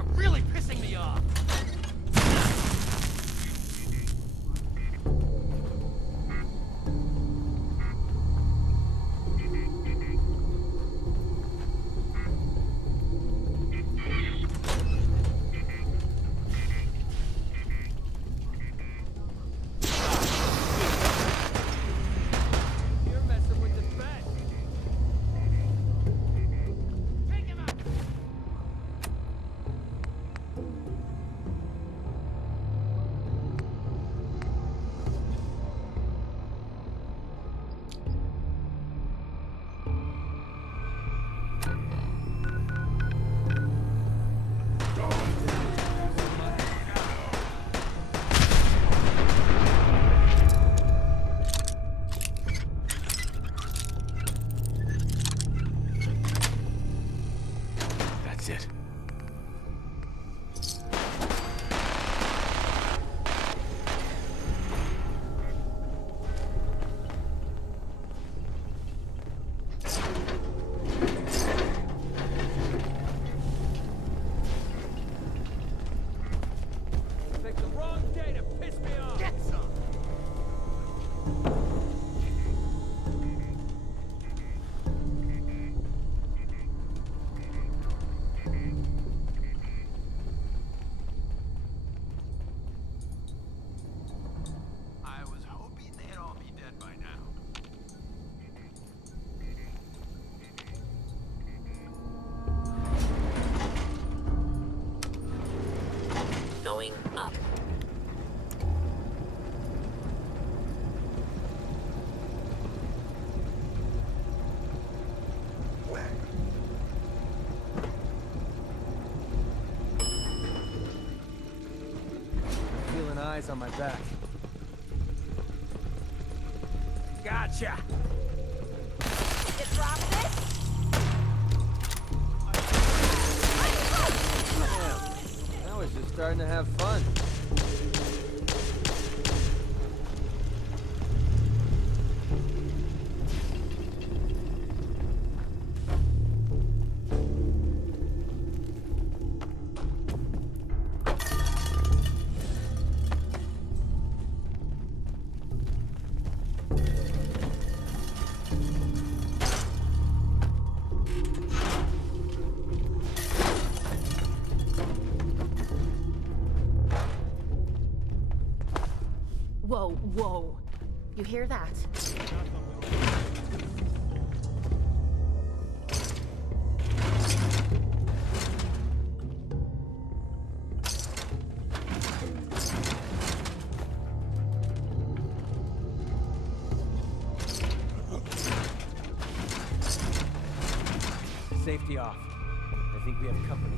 are really pissing me off. That's it. Picked the wrong day to piss me off. Get some. I was hoping they'd all be dead by now. Going up. Feeling eyes on my back. Gotcha. You dropped it? Damn. Now it's just starting to have fun. Whoa, whoa. You hear that? Safety off. I think we have company.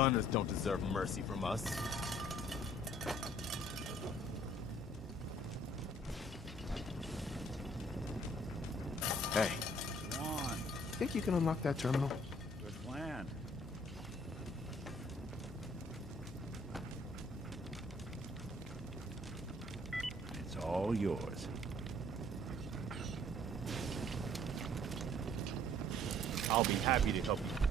gunners don't deserve mercy from us. Hey, Come on. think you can unlock that terminal? Good plan. It's all yours. I'll be happy to help you.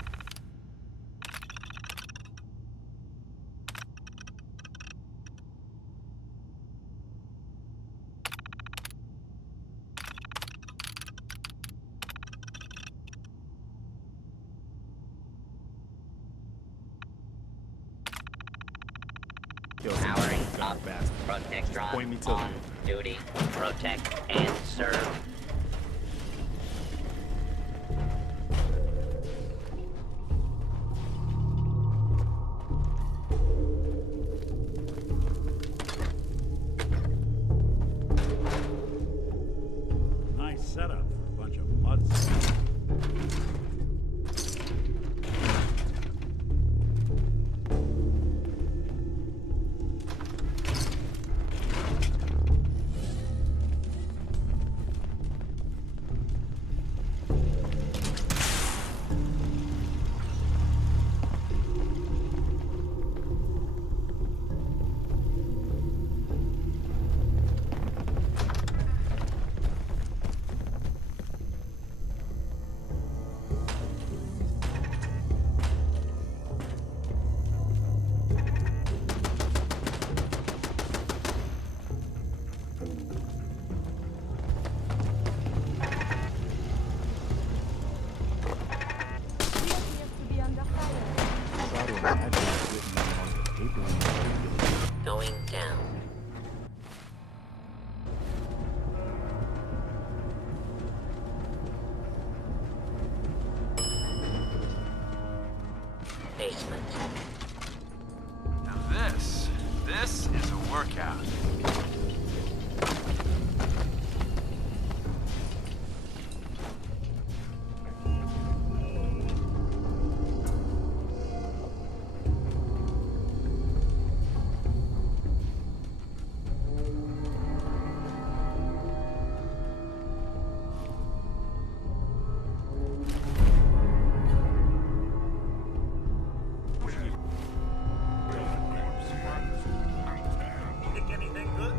Powering God, up. bastard. Protectron Point me to on duty. Protect and serve. Nice setup for a bunch of muds. Going down. Basement. Now this is a workout. Think anything good?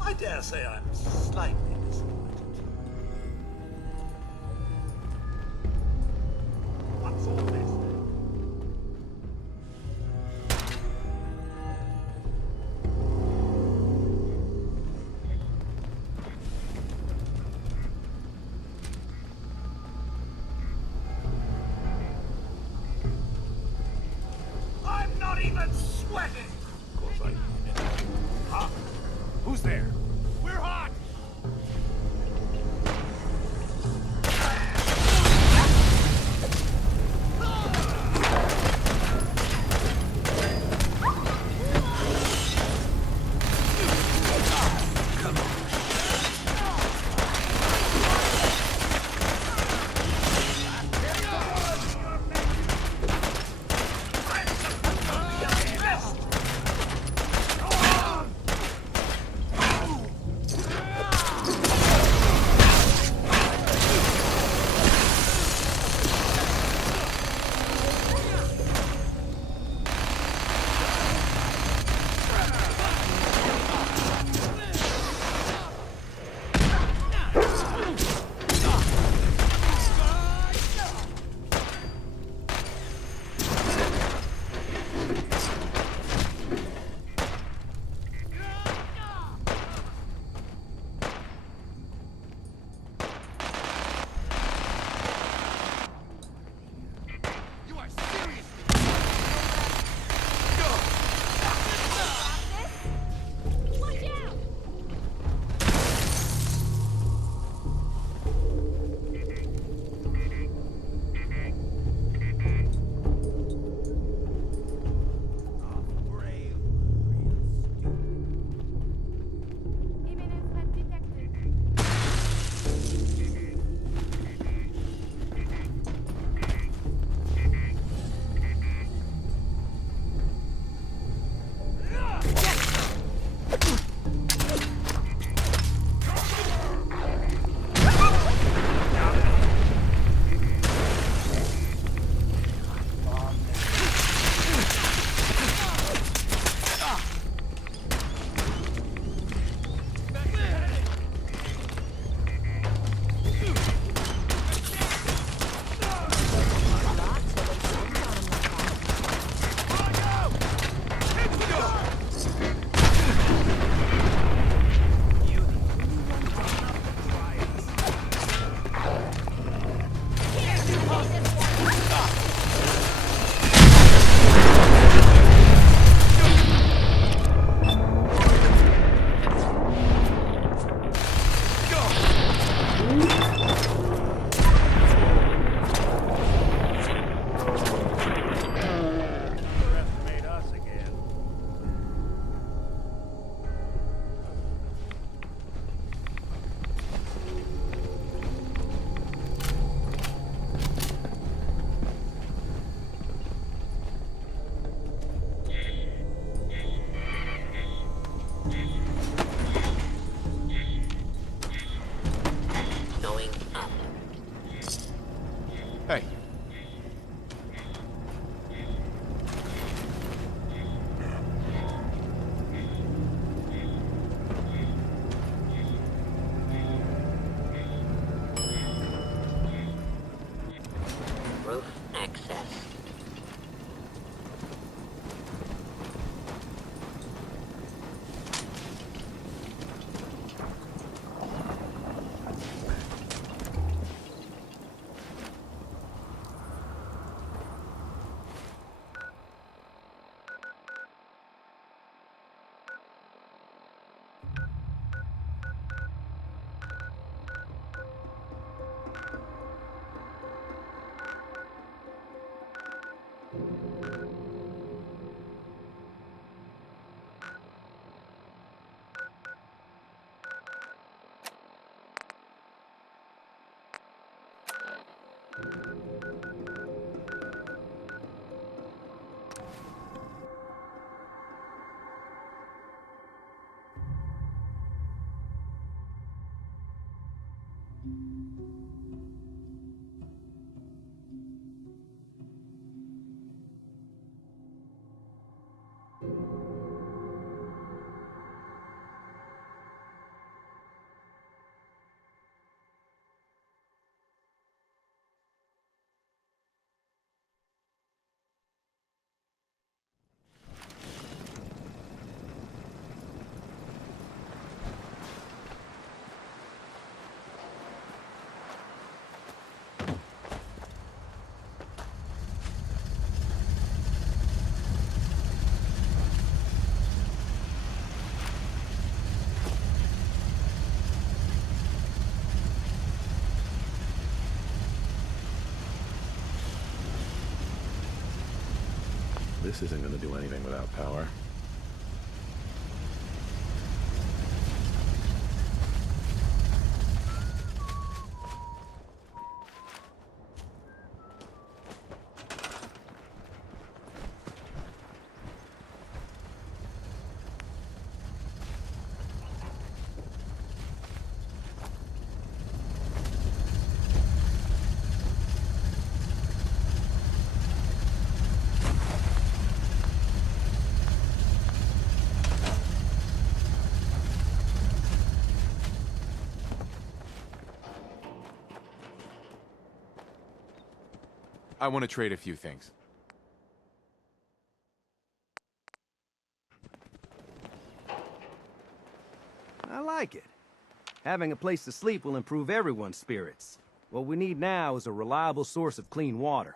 I dare say I'm slightly disappointed. What's all this then? I'm not even sweating! Of course I mean it. Huh? Who's there? We're hot! This isn't gonna do anything without power. I want to trade a few things. I like it. Having a place to sleep will improve everyone's spirits. What we need now is a reliable source of clean water.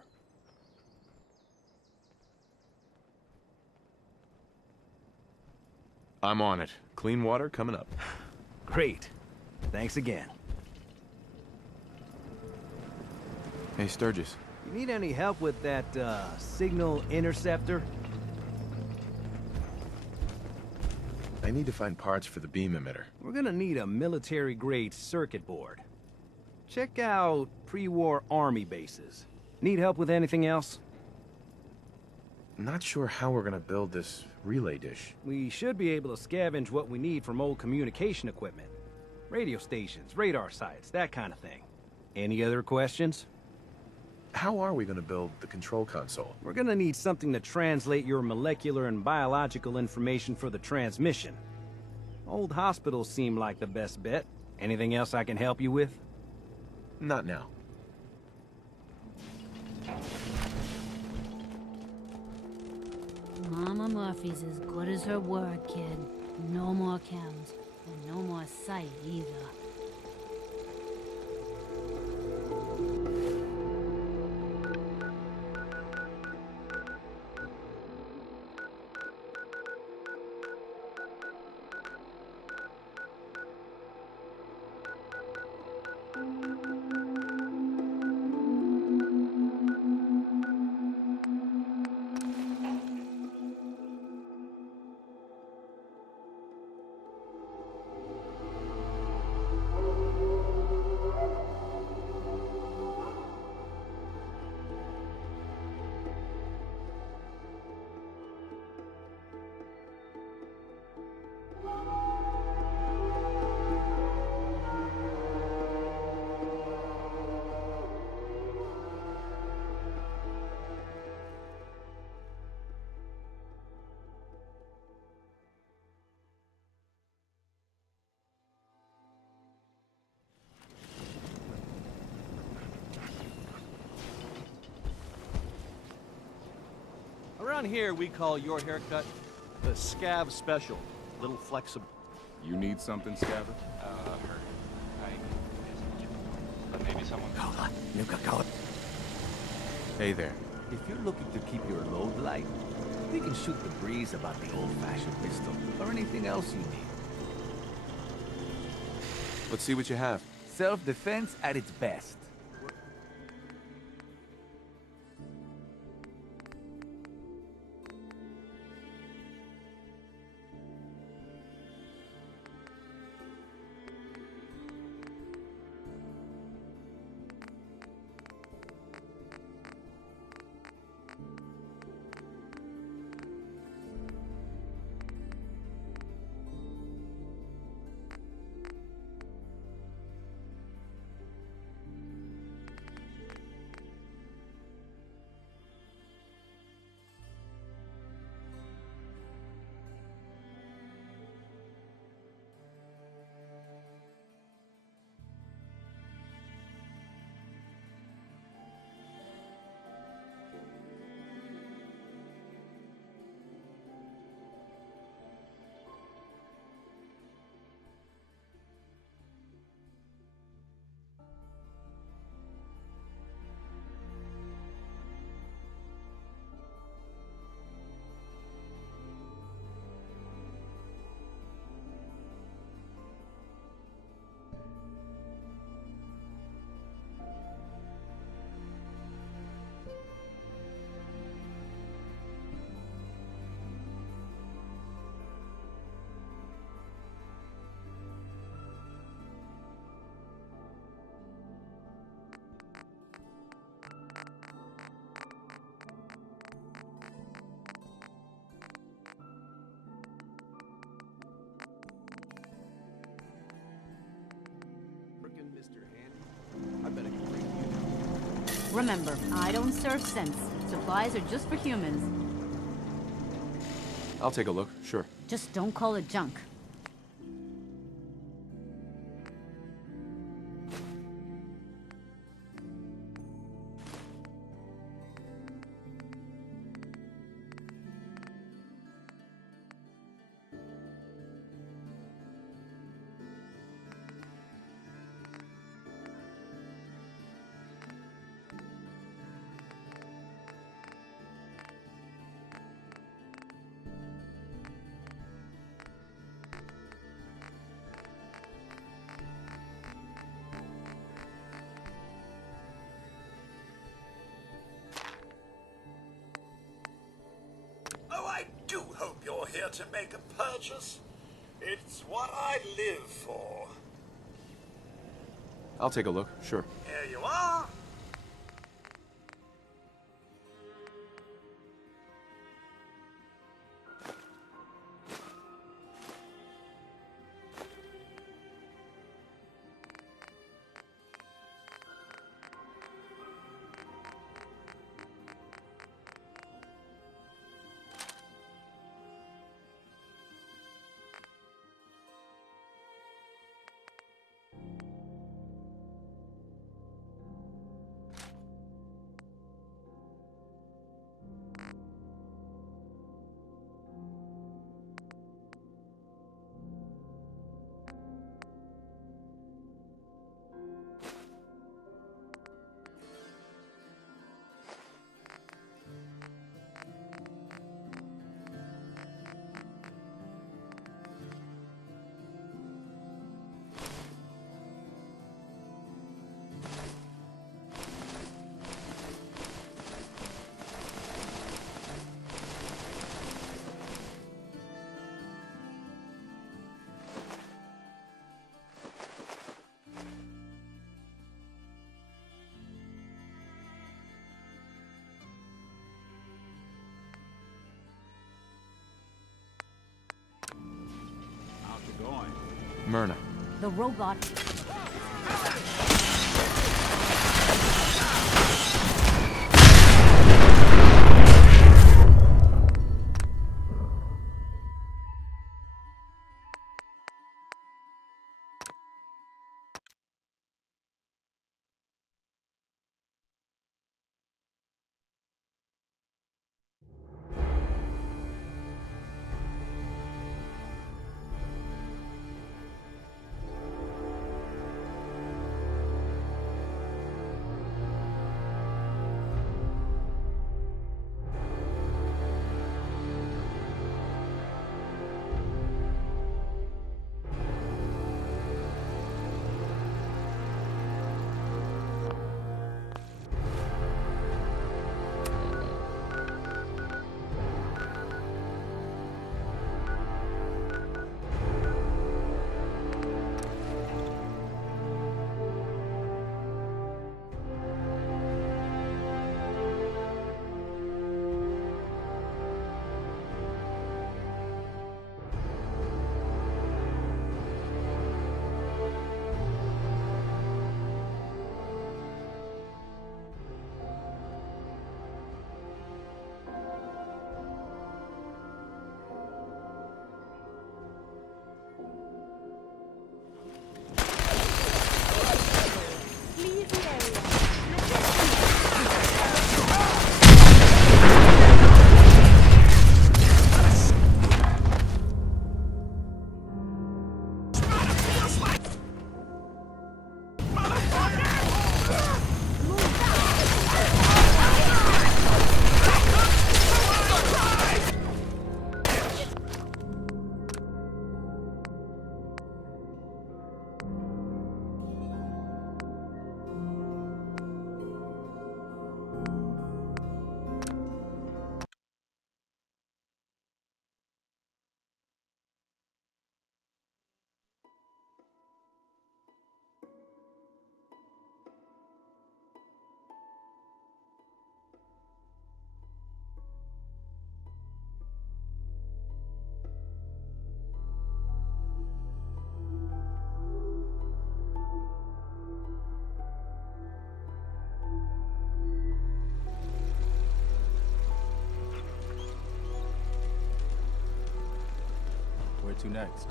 I'm on it. Clean water coming up. Great. Thanks again. Hey, Sturgis. You need any help with that, signal interceptor? I need to find parts for the beam emitter. We're gonna need a military-grade circuit board. Check out pre-war army bases. Need help with anything else? Not sure how we're gonna build this relay dish. We should be able to scavenge what we need from old communication equipment. Radio stations, radar sites, that kind of thing. Any other questions? How are we gonna build the control console? We're gonna need something to translate your molecular and biological information for the transmission. Old hospitals seem like the best bet. Anything else I can help you with? Not now. Mama Murphy's as good as her word, kid. No more chems. And no more sight, either. Around here, we call your haircut the Scav Special. Little flexible. You need something, Scaver? But maybe someone... Hey there. If you're looking to keep your load light, we can shoot the breeze about the old-fashioned pistol, or anything else you need. Let's see what you have. Self-defense at its best. Remember, I don't serve sense. Supplies are just for humans. I'll take a look, sure. Just don't call it junk. Oh, I do hope you're here to make a purchase. It's what I live for. I'll take a look, sure. Here you are. How's it going? Myrna. The robot... Where to next?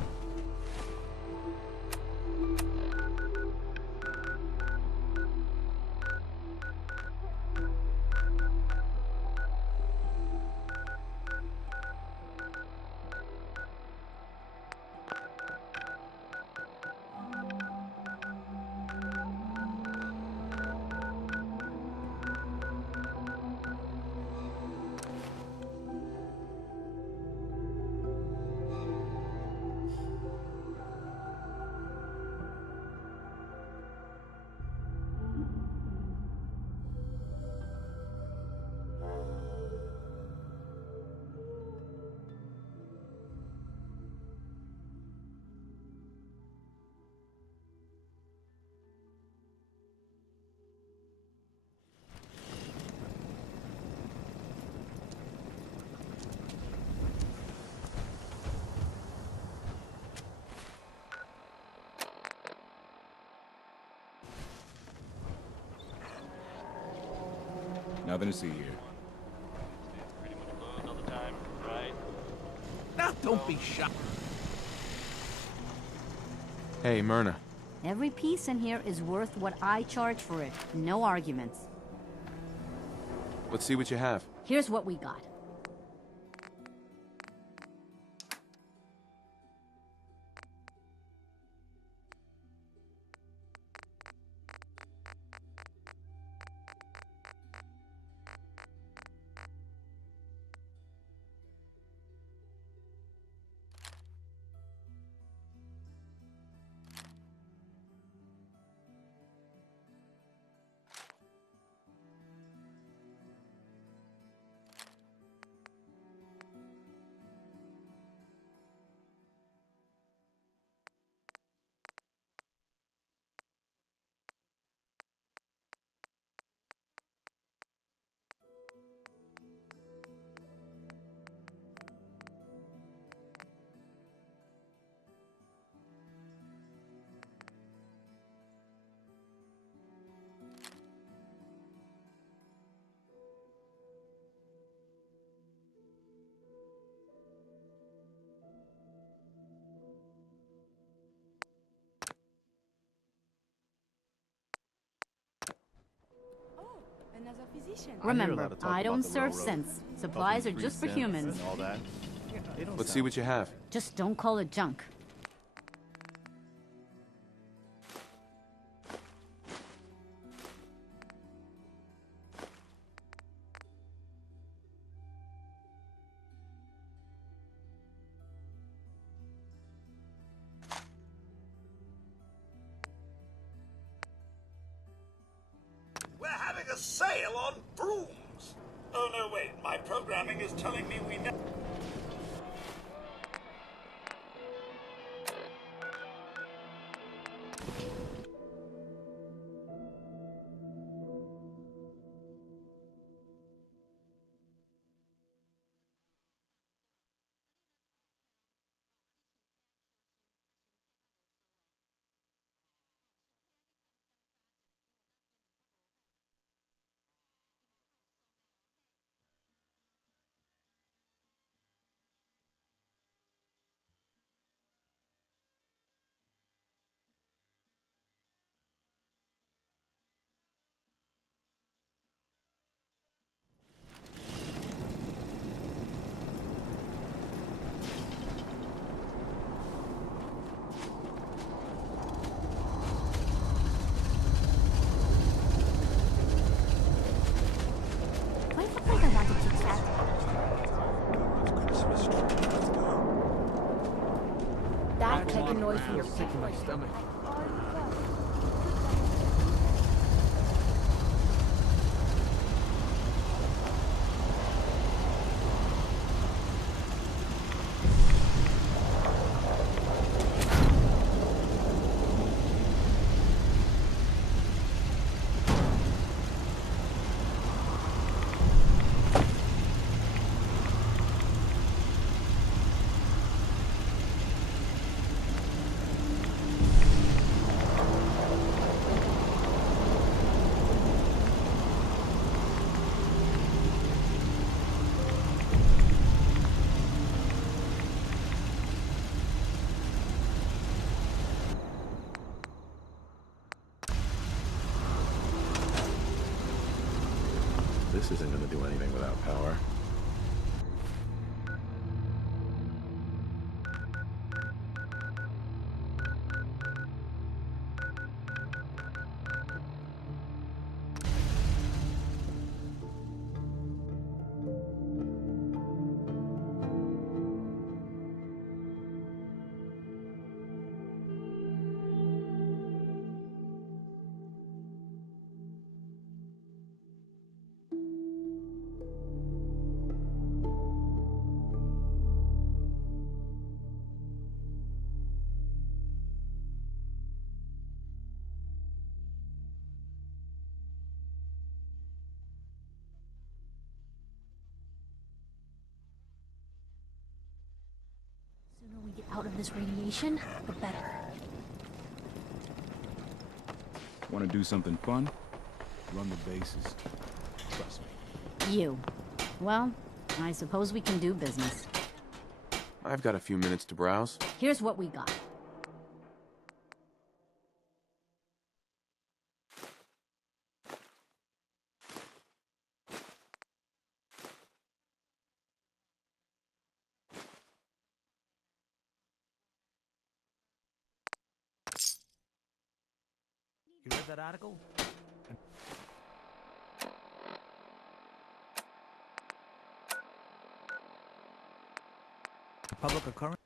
Nothing to see here. Pretty much closed all the time, right? Now don't be shocked. Hey, Myrna. Every piece in here is worth what I charge for it. No arguments. Let's see what you have. Here's what we got. Remember, I don't serve sense. Supplies are just for humans. All that. Let's see what you have. Just don't call it junk. We're having a sale on brooms. Oh, no, wait. My programming is telling me we never... Why the fuck I want to kick that? That kicking noise from your feet. My stomach. this isn't gonna do anything without power. The sooner we get out of this radiation, the better. Want to do something fun? Run the bases. Trust me. You. Well, I suppose we can do business. I've got a few minutes to browse. Here's what we got. You read that article? Public occurrence?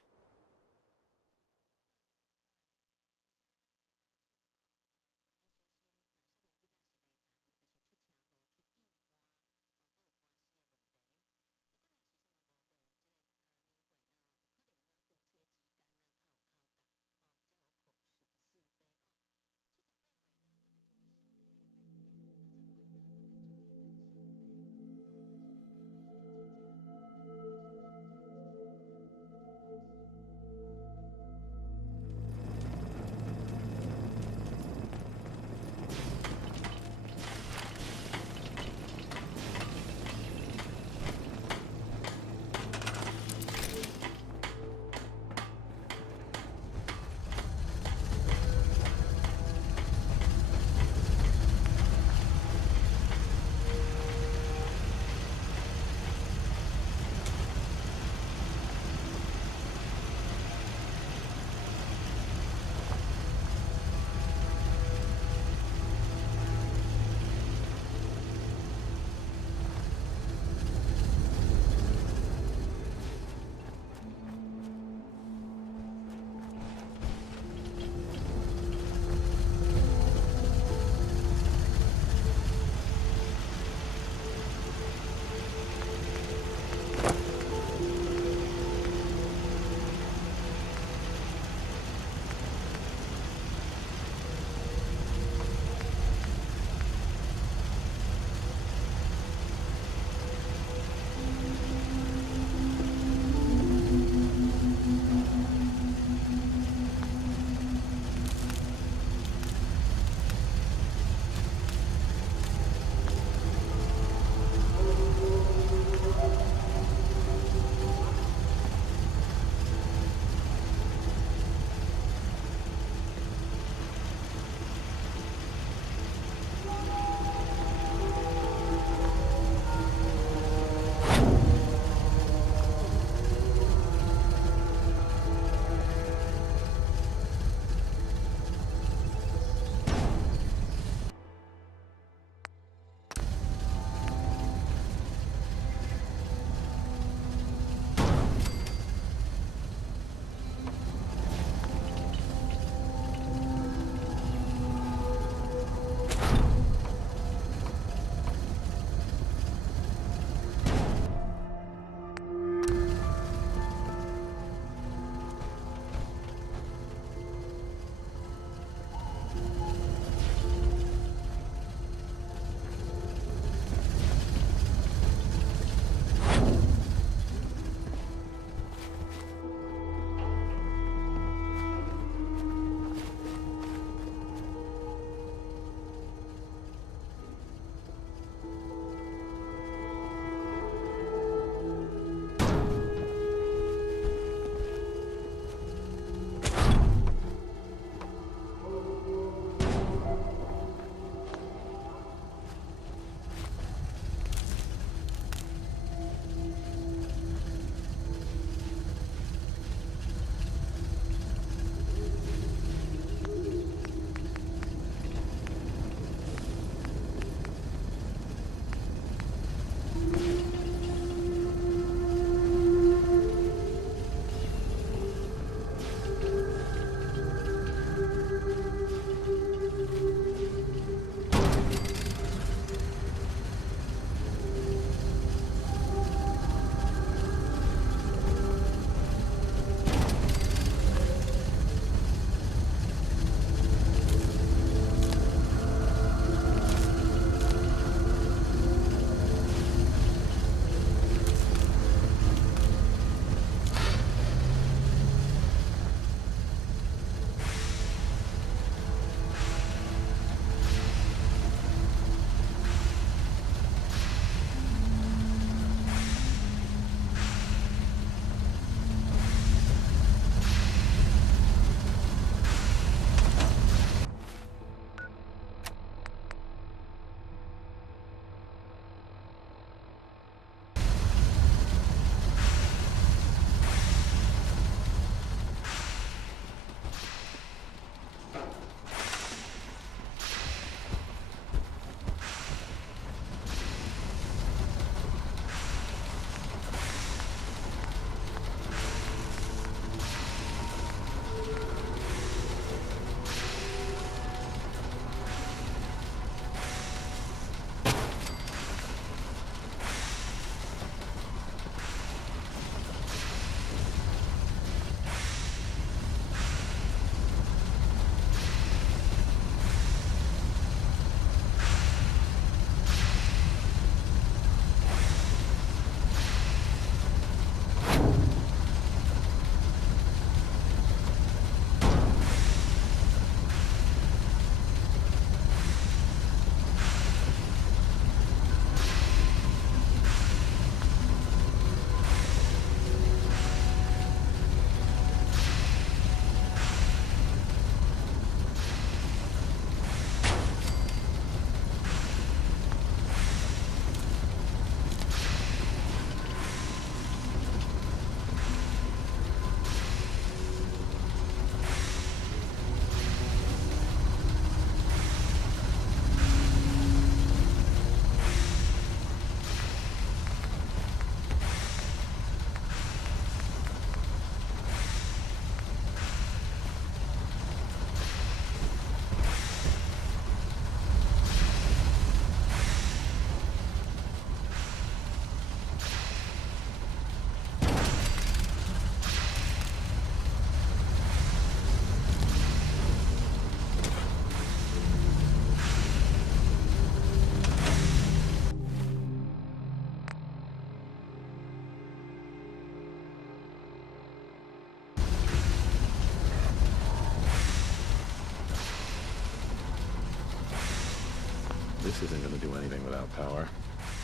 This isn't gonna do anything without power.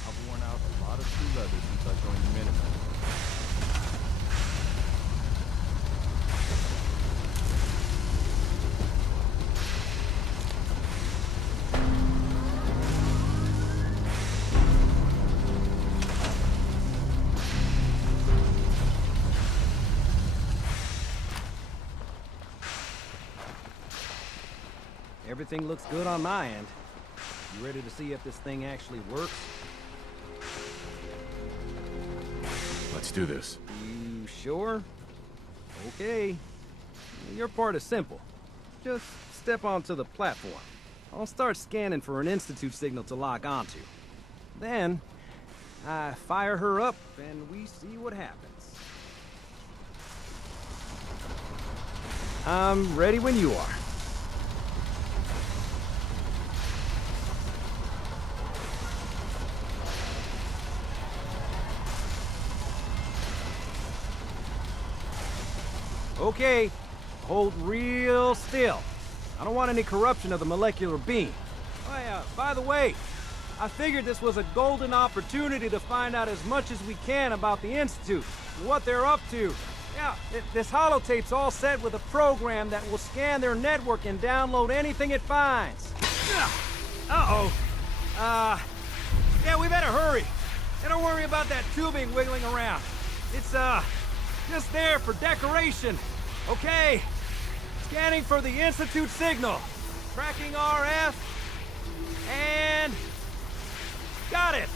I've worn out a lot of true leather since I joined the Minutemen. Everything looks good on my end. You ready to see if this thing actually works? Let's do this. You sure? Okay. Your part is simple. Just step onto the platform. I'll start scanning for an Institute signal to lock onto. Then, I fire her up and we see what happens. I'm ready when you are. Okay, hold real still. I don't want any corruption of the molecular beam. Oh yeah, by the way, I figured this was a golden opportunity to find out as much as we can about the Institute, what they're up to. Yeah, this holotape's all set with a program that will scan their network and download anything it finds. Uh-oh. Yeah, we better hurry. And don't worry about that tubing wiggling around. It's, just there for decoration. Okay. Scanning for the Institute signal. Tracking RF. And... got it.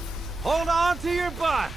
Hold on to your butt.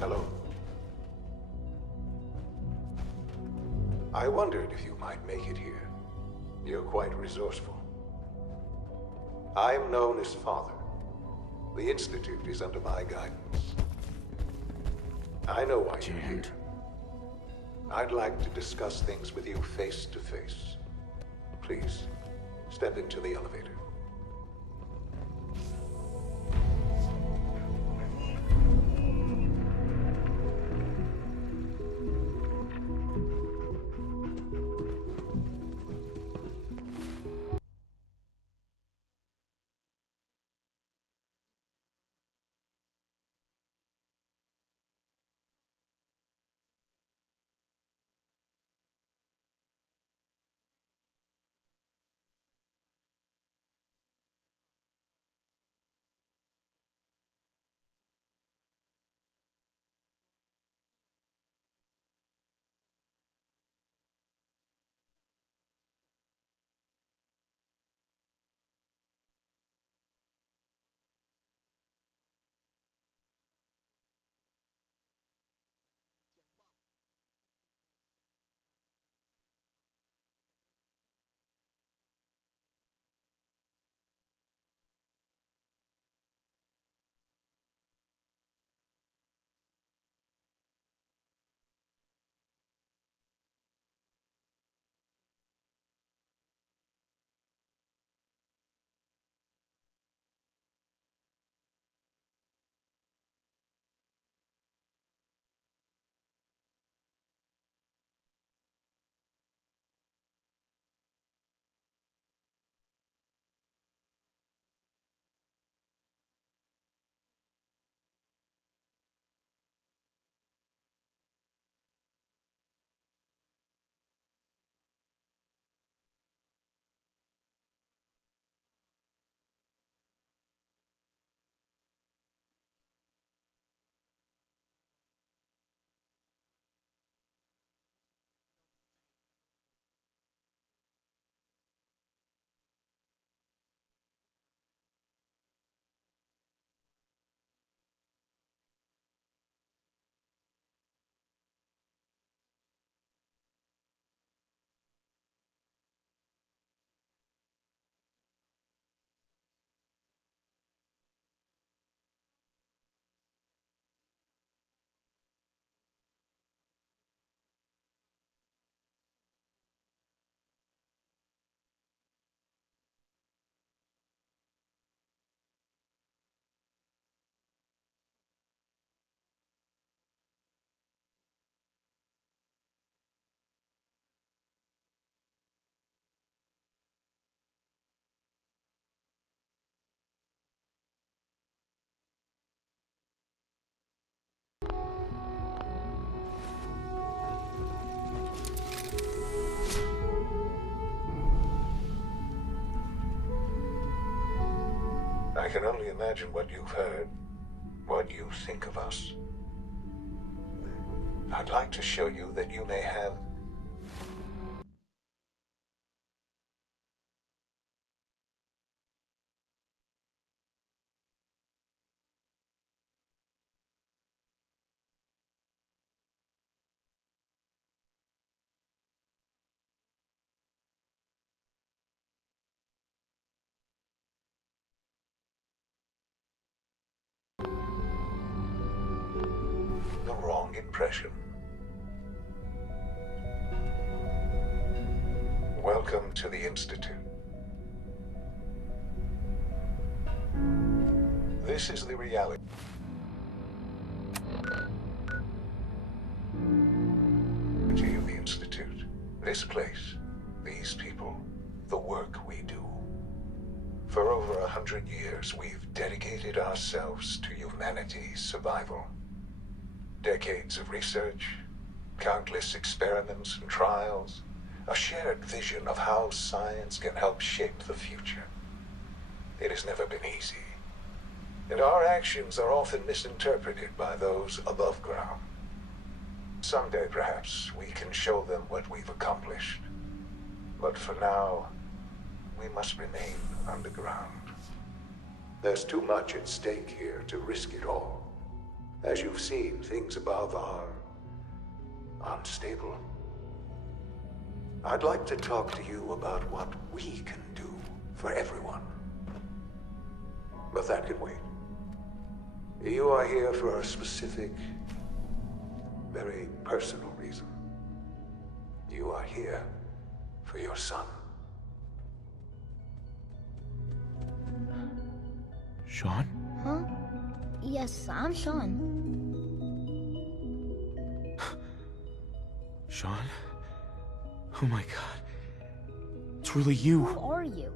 Hello. I wondered if you might make it here. You're quite resourceful. I am known as Father. The Institute is under my guidance. I know why you're here. I'd like to discuss things with you face to face. Please, step into the elevator. can only imagine what you've heard, what you think of us. I'd like to show you that you may have the wrong impression. Welcome to the Institute. This is the reality of the Institute. This place, these people, the work we do. For over 100 years, we've dedicated ourselves to humanity's survival. Decades of research, countless experiments and trials, a shared vision of how science can help shape the future. It has never been easy, and our actions are often misinterpreted by those above ground. Someday, perhaps, we can show them what we've accomplished. But for now, we must remain underground. There's too much at stake here to risk it all. As you've seen, things above are unstable. I'd like to talk to you about what we can do for everyone. But that can wait. You are here for a specific, very personal reason. You are here for your son. Sean? Huh? Yes, I'm Sean. Sean? Oh my god. It's really you. Who are you?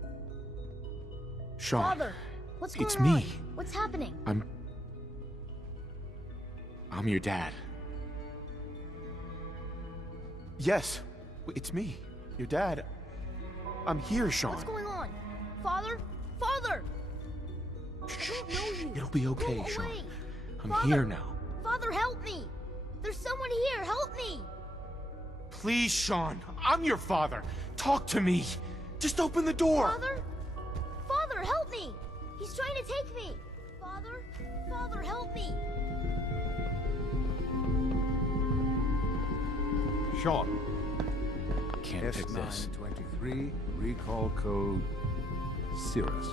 Sean. Father, what's going It's on? me. What's happening? I'm your dad. Yes, it's me. Your dad. I'm here, Sean. What's going on? Father? Father! I don't know you. It'll be okay, Go Sean. away. I'm Father, here now. Father, help me! There's someone here, help me! Please, Sean. I'm your father. Talk to me. Just open the door. Father? Father, help me! He's trying to take me! Father? Father, help me! Sean. Can't pick this. S923, recall code Cirrus.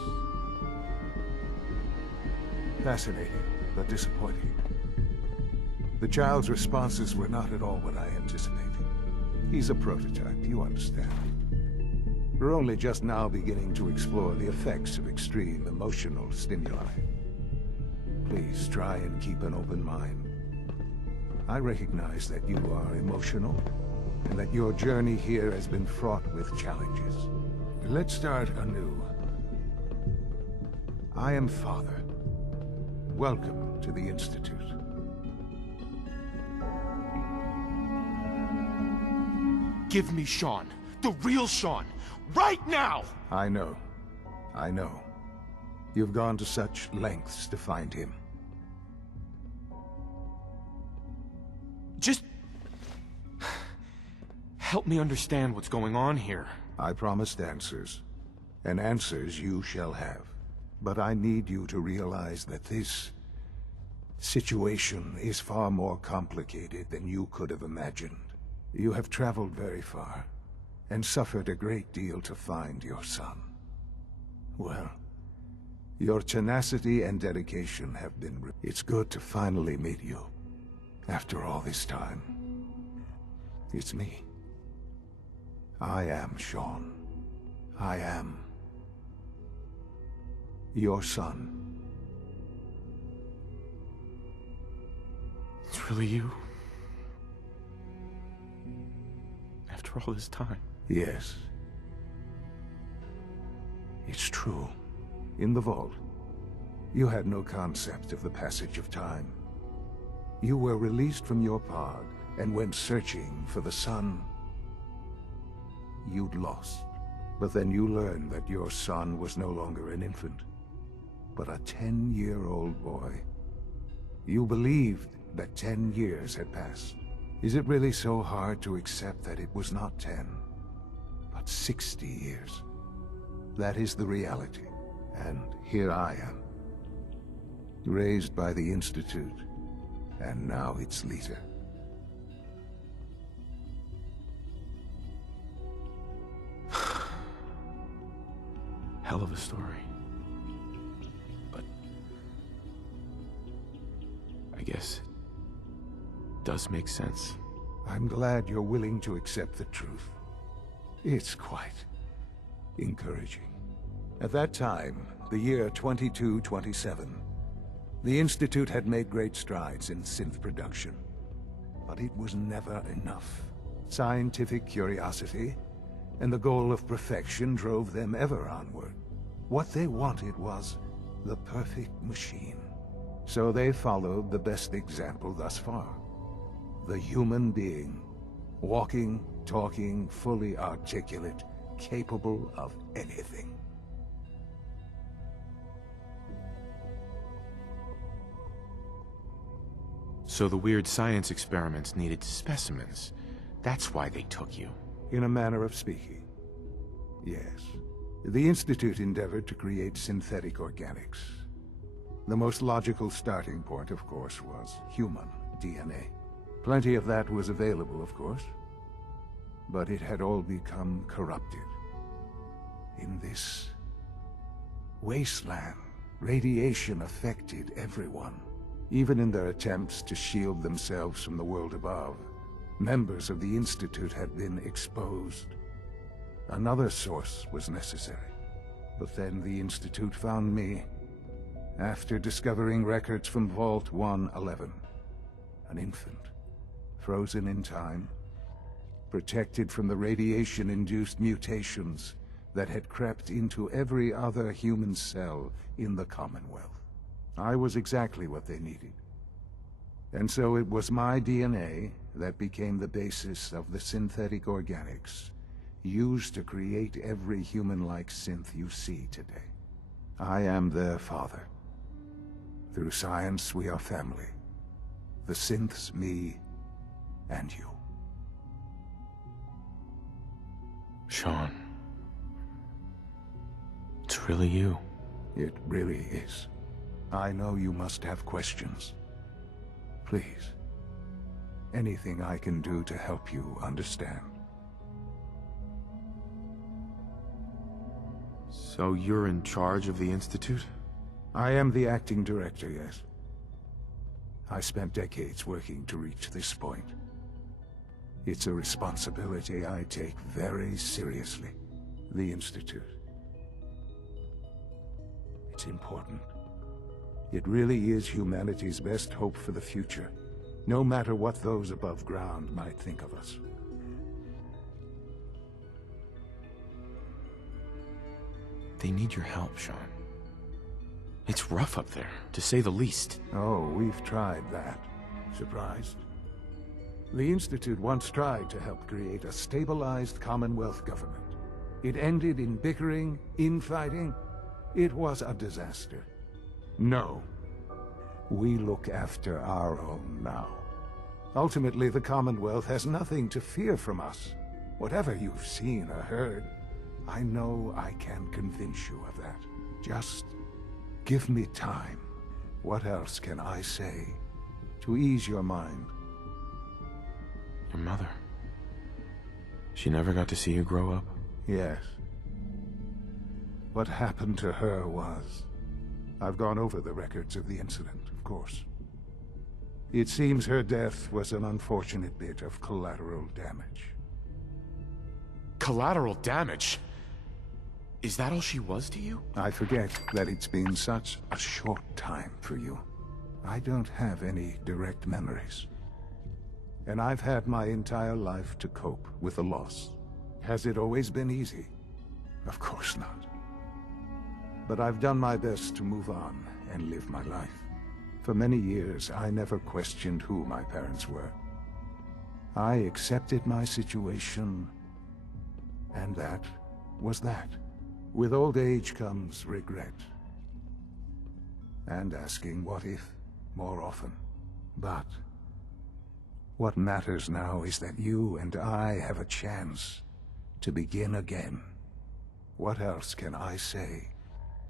Fascinating, but disappointing. The child's responses were not at all what I anticipated. He's a prototype, you understand. We're only just now beginning to explore the effects of extreme emotional stimuli. Please try and keep an open mind. I recognize that you are emotional, and that your journey here has been fraught with challenges. Let's start anew. I am Father. Welcome to the Institute. Give me Sean. The real Sean. Right now! I know. I know. You've gone to such lengths to find him. Just... help me understand what's going on here. I promised answers. And answers you shall have. But I need you to realize that this situation is far more complicated than you could have imagined. You have traveled very far, and suffered a great deal to find your son. Well, your tenacity and dedication have been... It's good to finally meet you, after all this time. It's me. I am Sean. I am your son. It's really you. After all this time. Yes. It's true. In the vault, you had no concept of the passage of time. You were released from your pod and went searching for the son you'd lost. But then you learned that your son was no longer an infant. but a 10-year-old boy. You believed that 10 years had passed. Is it really so hard to accept that it was not 10, but 60 years? That is the reality, and here I am, raised by the Institute, and now its leader. Hell of a story. But I guess it does make sense. I'm glad you're willing to accept the truth. It's quite encouraging. At that time, the year 2227, the Institute had made great strides in synth production. But it was never enough. Scientific curiosity and the goal of perfection drove them ever onward. What they wanted was the perfect machine. So they followed the best example thus far. The human being. Walking, talking, fully articulate, capable of anything. So the weird science experiments needed specimens. That's why they took you. In a manner of speaking, yes. The Institute endeavored to create synthetic organics. The most logical starting point, of course, was human DNA. Plenty of that was available, of course. But it had all become corrupted. In this wasteland, radiation affected everyone. Even in their attempts to shield themselves from the world above, members of the Institute had been exposed. Another source was necessary. But then the Institute found me, after discovering records from Vault 111. An infant, frozen in time, protected from the radiation-induced mutations that had crept into every other human cell in the Commonwealth. I was exactly what they needed. And so it was my DNA that became the basis of the synthetic organics used to create every human-like synth you see today. I am their father. Through science, we are family. The synths, me, and you. Sean. It's really you. It really is. I know you must have questions. Please. Anything I can do to help you understand. So you're in charge of the Institute? I am the acting director, yes. I spent decades working to reach this point. It's a responsibility I take very seriously. The Institute. It's important. It really is humanity's best hope for the future, no matter what those above ground might think of us. They need your help, Sean. It's rough up there, to say the least. Oh, we've tried that. Surprised? The Institute once tried to help create a stabilized Commonwealth government. It ended in bickering, infighting. It was a disaster. No. We look after our own now. Ultimately, the Commonwealth has nothing to fear from us. Whatever you've seen or heard, I know I can convince you of that. Just give me time. What else can I say to ease your mind? Your mother. She never got to see you grow up? Yes. What happened to her was... I've gone over the records of the incident, of course. It seems her death was an unfortunate bit of collateral damage. Collateral damage? Is that all she was to you? I forget that it's been such a short time for you. I don't have any direct memories. And I've had my entire life to cope with the loss. Has it always been easy? Of course not. But I've done my best to move on and live my life. For many years, I never questioned who my parents were. I accepted my situation, and that was that. With old age comes regret. and asking what if more often. But what matters now is that you and I have a chance to begin again. What else can I say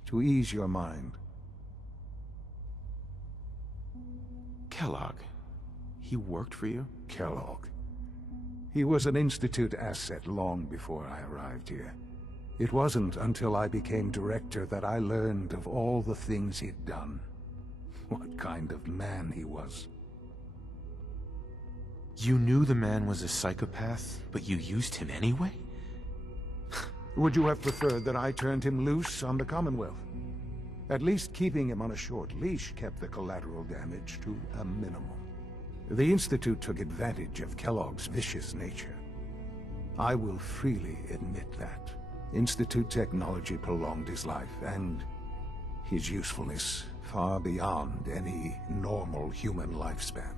to ease your mind? Kellogg. He worked for you? Kellogg. He was an Institute asset long before I arrived here. It wasn't until I became director that I learned of all the things he'd done. What kind of man he was. You knew the man was a psychopath, but you used him anyway? Would you have preferred that I turned him loose on the Commonwealth? At least keeping him on a short leash kept the collateral damage to a minimum. The Institute took advantage of Kellogg's vicious nature. I will freely admit that. Institute technology prolonged his life, and his usefulness far beyond any normal human lifespan.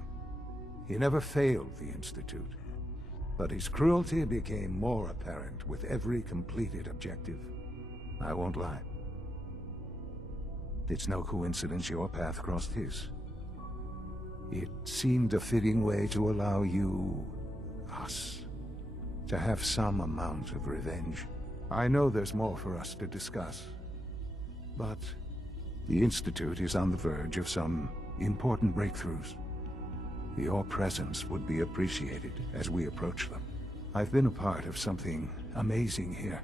He never failed the Institute, but his cruelty became more apparent with every completed objective. I won't lie. It's no coincidence your path crossed his. It seemed a fitting way to allow you, us, to have some amount of revenge. I know there's more for us to discuss, but the Institute is on the verge of some important breakthroughs. Your presence would be appreciated as we approach them. I've been a part of something amazing here.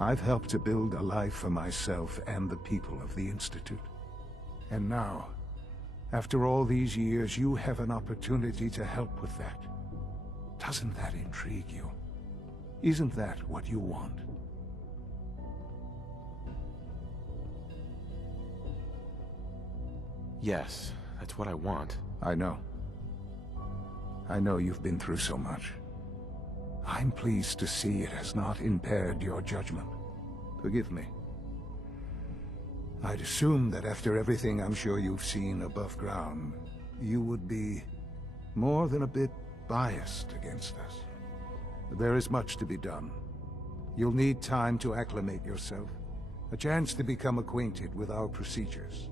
I've helped to build a life for myself and the people of the Institute. And now, after all these years, you have an opportunity to help with that. Doesn't that intrigue you? Isn't that what you want? Yes, that's what I want. I know. I know you've been through so much. I'm pleased to see it has not impaired your judgment. Forgive me. I'd assumed that after everything I'm sure you've seen above ground, you would be more than a bit biased against us. There is much to be done. You'll need time to acclimate yourself, a chance to become acquainted with our procedures.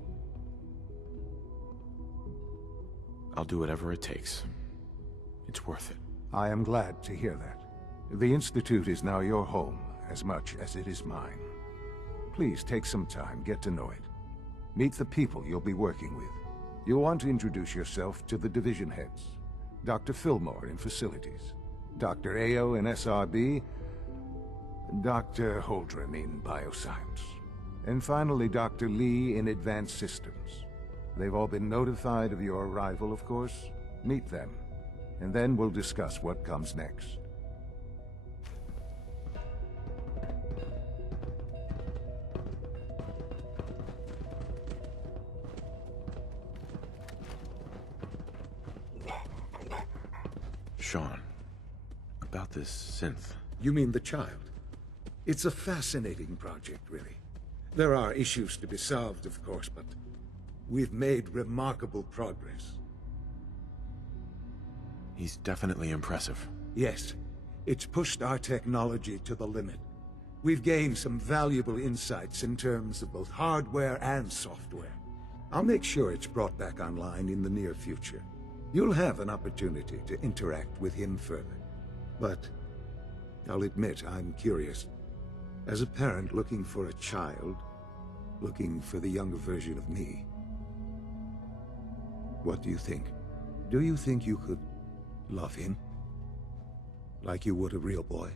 I'll do whatever it takes. It's worth it. I am glad to hear that. The Institute is now your home, as much as it is mine. Please take some time, get to know it. Meet the people you'll be working with. You'll want to introduce yourself to the division heads. Dr. Fillmore in Facilities, Dr. Ao in SRB, Dr. Holdren in Bioscience, and finally Dr. Lee in Advanced Systems. They've all been notified of your arrival, of course. Meet them, and then we'll discuss what comes next. Sean, about this synth. You mean the child? It's a fascinating project, really. There are issues to be solved, of course, but we've made remarkable progress. He's definitely impressive. Yes, it's pushed our technology to the limit. We've gained some valuable insights in terms of both hardware and software. I'll make sure it's brought back online in the near future. You'll have an opportunity to interact with him further. But I'll admit I'm curious. As a parent looking for a child, looking for the younger version of me, what do you think? Do you think you could love him? Like you would a real boy?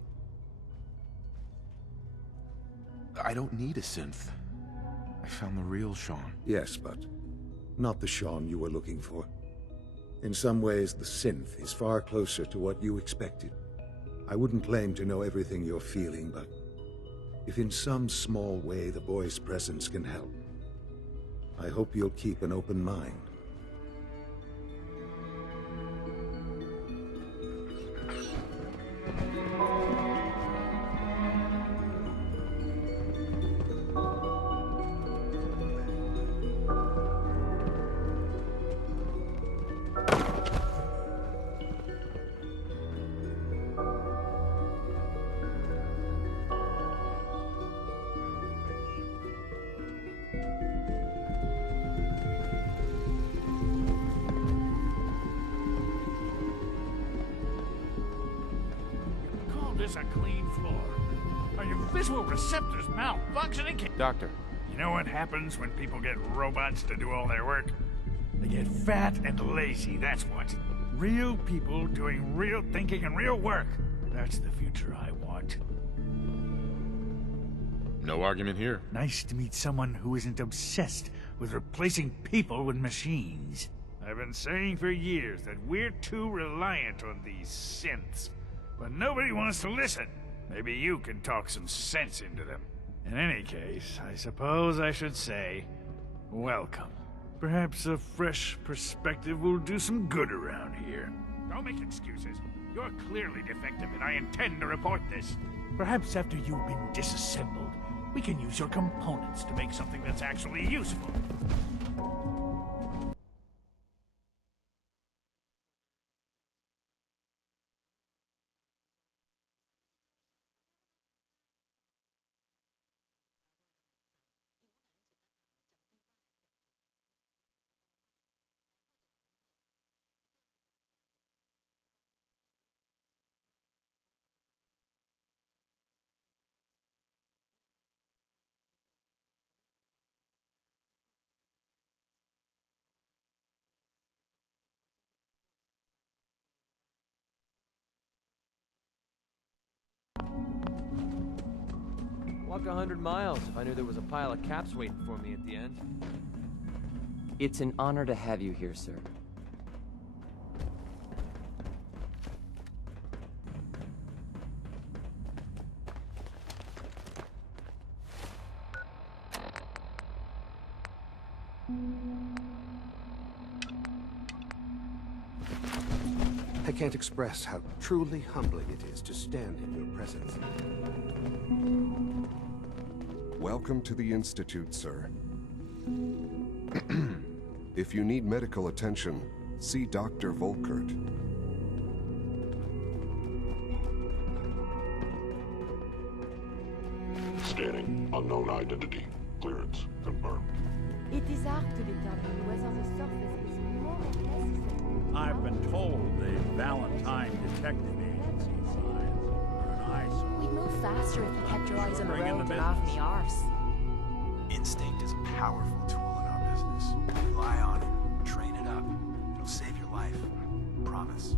I don't need a synth. I found the real Sean. Yes, but not the Sean you were looking for. In some ways, the synth is far closer to what you expected. I wouldn't claim to know everything you're feeling, but if in some small way the boy's presence can help, I hope you'll keep an open mind. this a clean floor? Are your visual receptors malfunctioning? Doctor. You know what happens when people get robots to do all their work? They get fat and lazy, that's what. Real people doing real thinking and real work. That's the future I want. No argument here. Nice to meet someone who isn't obsessed with replacing people with machines. I've been saying for years that we're too reliant on these synths. But nobody wants to listen. Maybe you can talk some sense into them. In any case, I suppose I should say, welcome. Perhaps a fresh perspective will do some good around here. Don't make excuses. You're clearly defective, and I intend to report this. Perhaps after you've been disassembled, we can use your components to make something that's actually useful. Walk 100 miles if I knew there was a pile of caps waiting for me at the end. It's an honor to have you here, sir. I can't express how truly humbling it is to stand in your presence. Welcome to the Institute, sir. If you need medical attention, see Dr. Volkert. Scanning. Unknown identity. Clearance confirmed. It is hard to determine whether the surface is more or less. I've been told the Valentine Detective Agency signs are an eyesore. We'd move faster if you kept your eyes on the Bring in road the and off business. the arse. Instinct is a powerful tool in our business. Rely on it. Train it up. It'll save your life. Promise.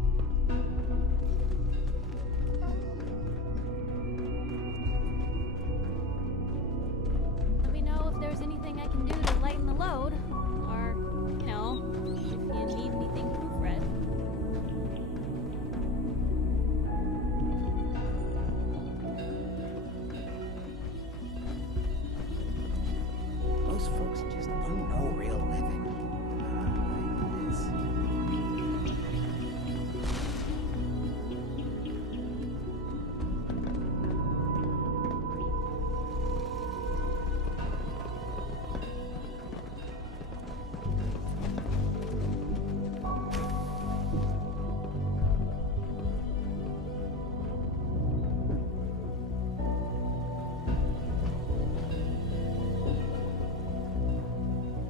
Let me know if there's anything I can do to lighten the load. Or, you know, if you need anything proofread. Most folks just don't know real living. Like this.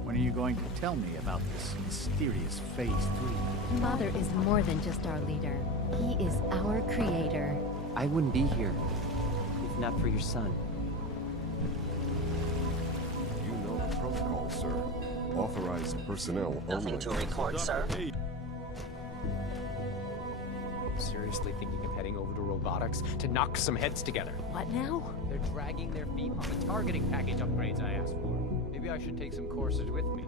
When are you going to tell me about this mysterious Phase 3? Father is more than just our leader. He is our creator. I wouldn't be here if not for your son. You know the protocol, sir. Authorized personnel Nothing only. to report, sir. Seriously thinking of heading over to robotics to knock some heads together. What now? They're dragging their feet on the targeting package upgrades I asked for. Maybe I should take some courses with me.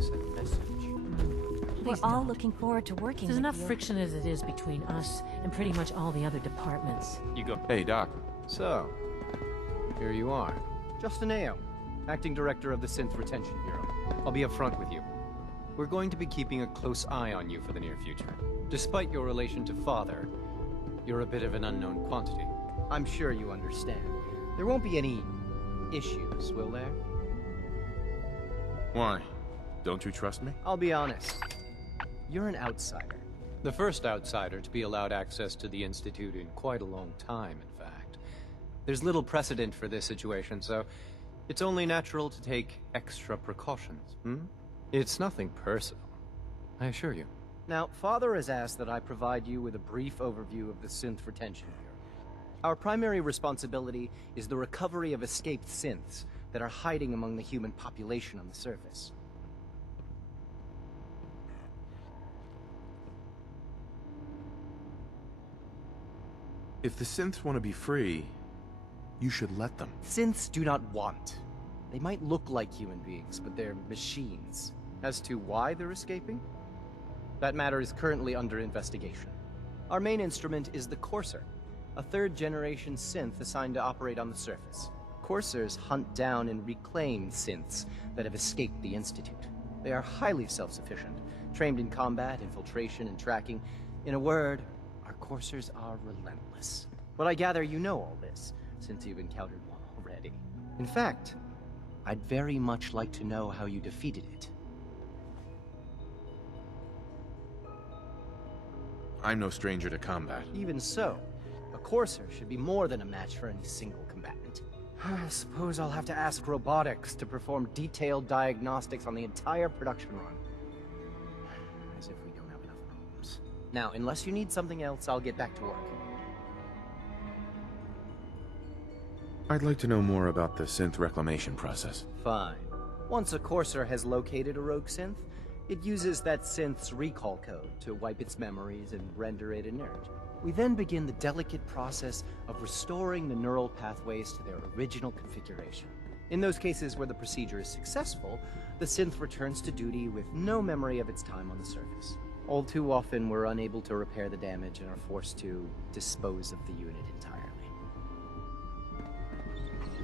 Send a message. We're all looking forward to working There's with enough you. friction as it is between us and pretty much all the other departments. You go. Hey, Doc. So, here you are. Justin Ao, Acting Director of the Synth Retention Bureau. I'll be upfront with you. We're going to be keeping a close eye on you for the near future. Despite your relation to Father, you're a bit of an unknown quantity. I'm sure you understand. There won't be any issues, will there? Why? Don't you trust me? I'll be honest. You're an outsider. The first outsider to be allowed access to the Institute in quite a long time, in fact. There's little precedent for this situation, so it's only natural to take extra precautions, It's nothing personal, I assure you. Now, Father has asked that I provide you with a brief overview of the Synth Retention Bureau. Our primary responsibility is the recovery of escaped synths that are hiding among the human population on the surface. If the synths want to be free, you should let them. Synths do not want. They might look like human beings, but they're machines. As to why they're escaping? That matter is currently under investigation. Our main instrument is the Courser, a third-generation synth assigned to operate on the surface. Coursers hunt down and reclaim synths that have escaped the Institute. They are highly self-sufficient, trained in combat, infiltration, and tracking. In a word, our Coursers are relentless. But I gather you know all this, since you've encountered one already. In fact, I'd very much like to know how you defeated it. I'm no stranger to combat. Even so, a Courser should be more than a match for any single combatant. I suppose I'll have to ask robotics to perform detailed diagnostics on the entire production run. As if we don't have enough problems. Now, unless you need something else, I'll get back to work. I'd like to know more about the synth reclamation process. Fine. Once a Courser has located a rogue synth, it uses that synth's recall code to wipe its memories and render it inert. We then begin the delicate process of restoring the neural pathways to their original configuration. In those cases where the procedure is successful, the synth returns to duty with no memory of its time on the surface. All too often, we're unable to repair the damage and are forced to dispose of the unit entirely.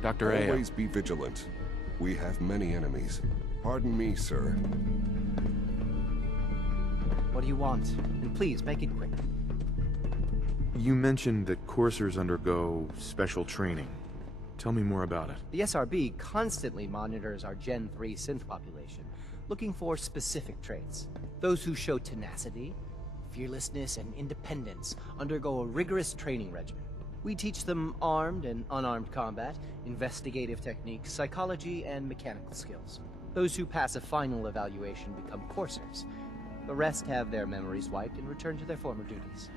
Dr. A. Always be vigilant. We have many enemies. Pardon me, sir. What do you want? And please, make it quick. You mentioned that coursers undergo special training. Tell me more about it. The SRB constantly monitors our Gen 3 synth population, looking for specific traits. Those who show tenacity, fearlessness, and independence undergo a rigorous training regimen. We teach them armed and unarmed combat, investigative techniques, psychology, and mechanical skills. Those who pass a final evaluation become coursers. The rest have their memories wiped and return to their former duties.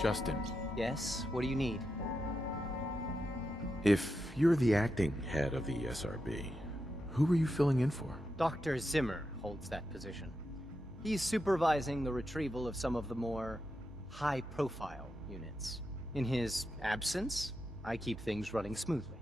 Justin. Yes? What do you need? If you're the acting head of the SRB, who are you filling in for? Dr. Zimmer holds that position. He's supervising the retrieval of some of the more high-profile units. In his absence, I keep things running smoothly.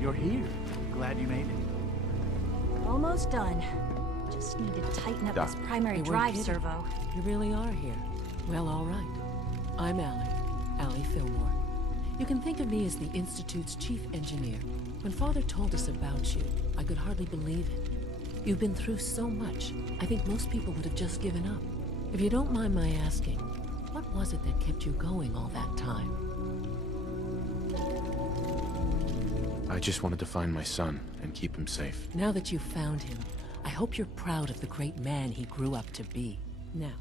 You're here. Glad you made it. Almost done. Just need to tighten up this primary You weren't drive kidding. servo. You really are here. Well, all right. I'm Allie Fillmore. You can think of me as the Institute's chief engineer. When Father told us about you, I could hardly believe it. You've been through so much, I think most people would have just given up. If you don't mind my asking, what was it that kept you going all that time? I just wanted to find my son and keep him safe. Now that you've found him, I hope you're proud of the great man he grew up to be. Now,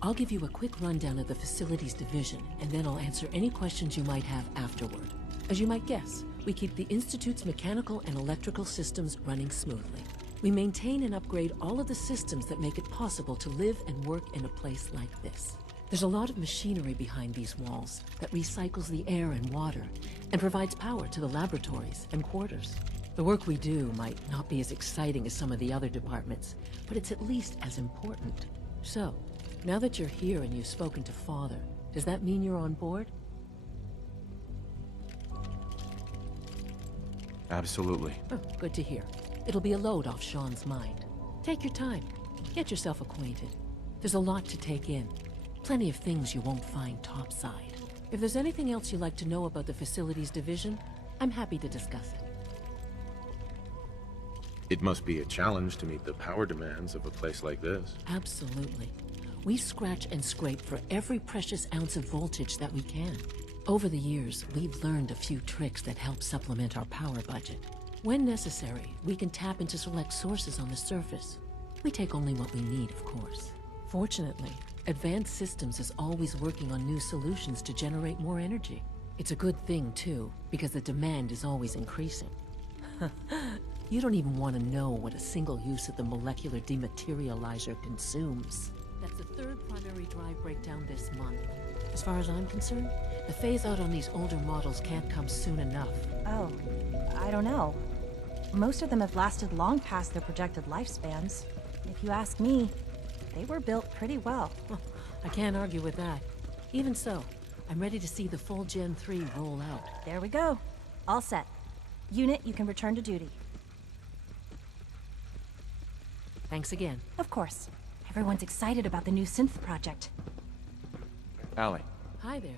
I'll give you a quick rundown of the facilities division, and then I'll answer any questions you might have afterward. As you might guess, we keep the Institute's mechanical and electrical systems running smoothly. We maintain and upgrade all of the systems that make it possible to live and work in a place like this. There's a lot of machinery behind these walls that recycles the air and water and provides power to the laboratories and quarters. The work we do might not be as exciting as some of the other departments, but it's at least as important. So, now that you're here and you've spoken to Father, does that mean you're on board? Absolutely. Oh, good to hear. It'll be a load off Sean's mind. Take your time. Get yourself acquainted. There's a lot to take in. Plenty of things you won't find topside. If there's anything else you'd like to know about the Facilities Division, I'm happy to discuss it. It must be a challenge to meet the power demands of a place like this. Absolutely. We scratch and scrape for every precious ounce of voltage that we can. Over the years, we've learned a few tricks that help supplement our power budget. When necessary, we can tap into select sources on the surface. We take only what we need, of course. Fortunately, Advanced Systems is always working on new solutions to generate more energy. It's a good thing, too, because the demand is always increasing. You don't even want to know what a single use of the molecular dematerializer consumes. That's the third primary drive breakdown this month. As far as I'm concerned, the phase-out on these older models can't come soon enough. Oh, I don't know. Most of them have lasted long past their projected lifespans. If you ask me, they were built pretty well. I can't argue with that. Even so, I'm ready to see the full Gen 3 roll out. There we go. All set. Unit, you can return to duty. Thanks again. Of course. Everyone's excited about the new synth project. Allie. Hi there.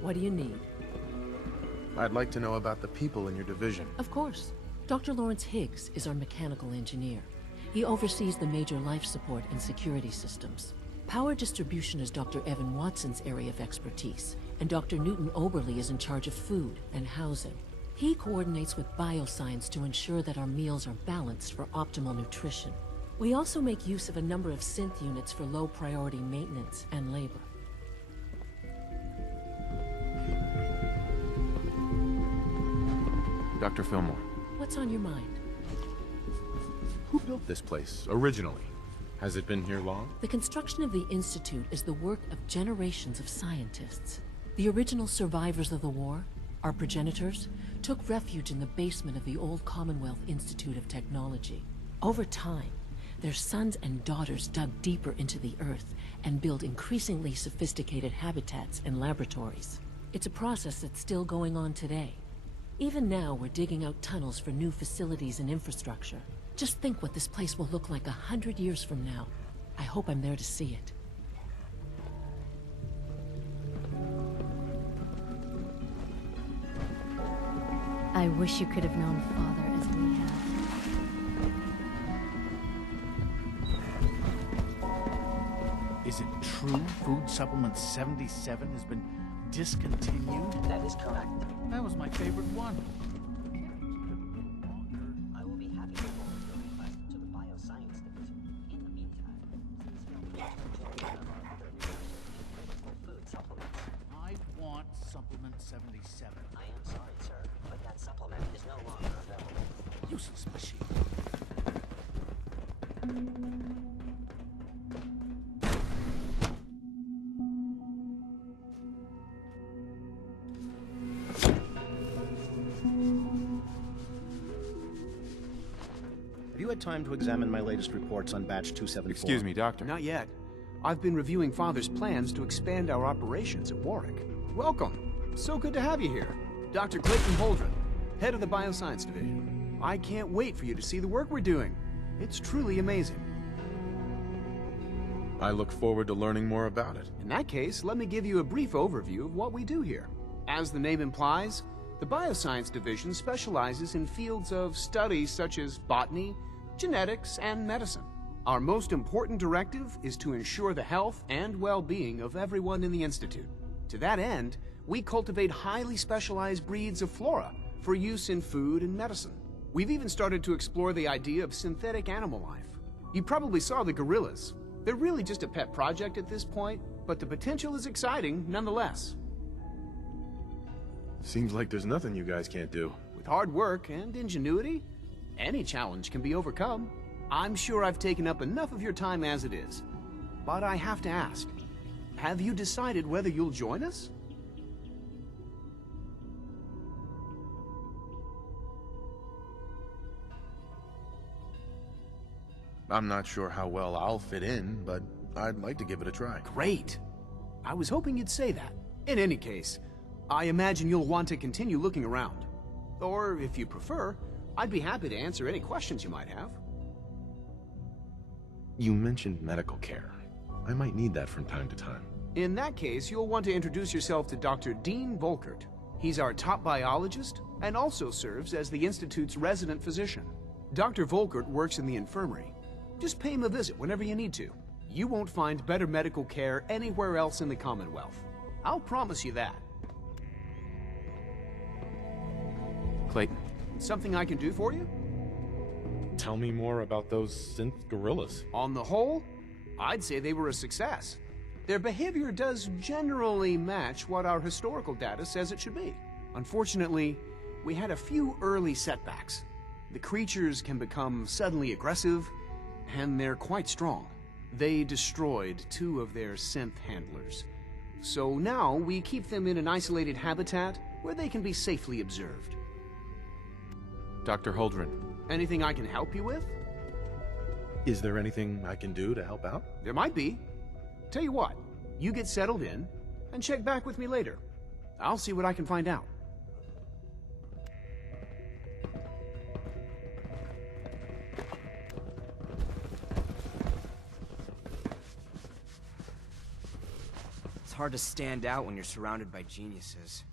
What do you need? I'd like to know about the people in your division. Of course. Dr. Lawrence Higgs is our mechanical engineer. He oversees the major life support and security systems. Power distribution is Dr. Evan Watson's area of expertise, and Dr. Newton Oberly is in charge of food and housing. He coordinates with bioscience to ensure that our meals are balanced for optimal nutrition. We also make use of a number of synth units for low-priority maintenance and labor. Dr. Fillmore. What's on your mind? Who built this place, originally? Has it been here long? The construction of the Institute is the work of generations of scientists. The original survivors of the war, our progenitors, took refuge in the basement of the old Commonwealth Institute of Technology. Over time, their sons and daughters dug deeper into the earth and built increasingly sophisticated habitats and laboratories. It's a process that's still going on today. Even now, we're digging out tunnels for new facilities and infrastructure. Just think what this place will look like 100 years from now. I hope I'm there to see it. I wish you could have known Father as we have. Is it true Food Supplement 77 has been discontinued? That is correct. That was my favorite one. I will be happy to forward your request to the Bioscience Division. In the meantime, please feel free to check out our other critical food supplements. I want Supplement 77. I am sorry, sir, but that supplement is no longer available. Useless machine. Have you had time to examine my latest reports on Batch 274? Excuse me, Doctor. Not yet. I've been reviewing Father's plans to expand our operations at Warwick. Welcome. So good to have you here. Dr. Clayton Holdren, head of the Bioscience Division. I can't wait for you to see the work we're doing. It's truly amazing. I look forward to learning more about it. In that case, let me give you a brief overview of what we do here. As the name implies, the Bioscience Division specializes in fields of study such as botany, genetics, and medicine. Our most important directive is to ensure the health and well-being of everyone in the Institute. To that end, we cultivate highly specialized breeds of flora for use in food and medicine. We've even started to explore the idea of synthetic animal life. You probably saw the gorillas. They're really just a pet project at this point, but the potential is exciting nonetheless. Seems like there's nothing you guys can't do. With hard work and ingenuity, any challenge can be overcome. I'm sure I've taken up enough of your time as it is. But I have to ask, have you decided whether you'll join us? I'm not sure how well I'll fit in, but I'd like to give it a try. Great. I was hoping you'd say that. In any case, I imagine you'll want to continue looking around. Or, if you prefer, I'd be happy to answer any questions you might have. You mentioned medical care. I might need that from time to time. In that case, you'll want to introduce yourself to Dr. Dean Volkert. He's our top biologist and also serves as the Institute's resident physician. Dr. Volkert works in the infirmary. Just pay him a visit whenever you need to. You won't find better medical care anywhere else in the Commonwealth. I'll promise you that. Clayton. Something I can do for you? Tell me more about those synth gorillas. On the whole, I'd say they were a success. Their behavior does generally match what our historical data says it should be. Unfortunately, we had a few early setbacks. The creatures can become suddenly aggressive, and they're quite strong. They destroyed 2 of their synth handlers. So now we keep them in an isolated habitat where they can be safely observed. Dr. Holdren. Anything I can help you with? Is there anything I can do to help out? There might be. Tell you what, you get settled in, and check back with me later. I'll see what I can find out. It's hard to stand out when you're surrounded by geniuses.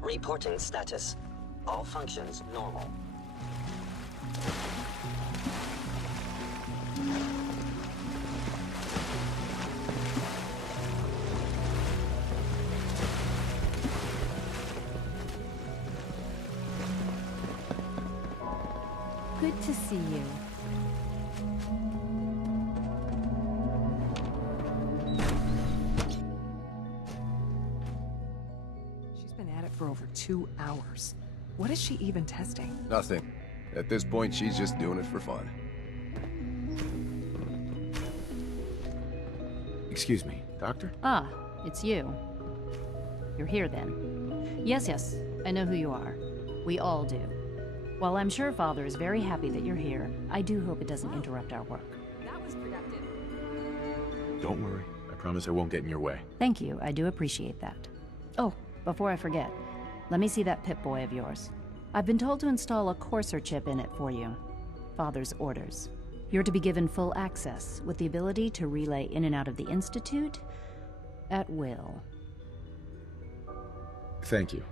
Reporting status. All functions normal. Good to see you. She's been at it for over 2 hours. What is she even testing? Nothing. At this point, she's just doing it for fun. Excuse me, Doctor? Ah, it's you. You're here then. Yes, I know who you are. We all do. While I'm sure Father is very happy that you're here, I do hope it doesn't interrupt our work. That was productive. Don't worry. I promise I won't get in your way. Thank you, I do appreciate that. Oh, before I forget, let me see that Pip-Boy of yours. I've been told to install a Courser chip in it for you. Father's orders. You're to be given full access, with the ability to relay in and out of the Institute at will. Thank you.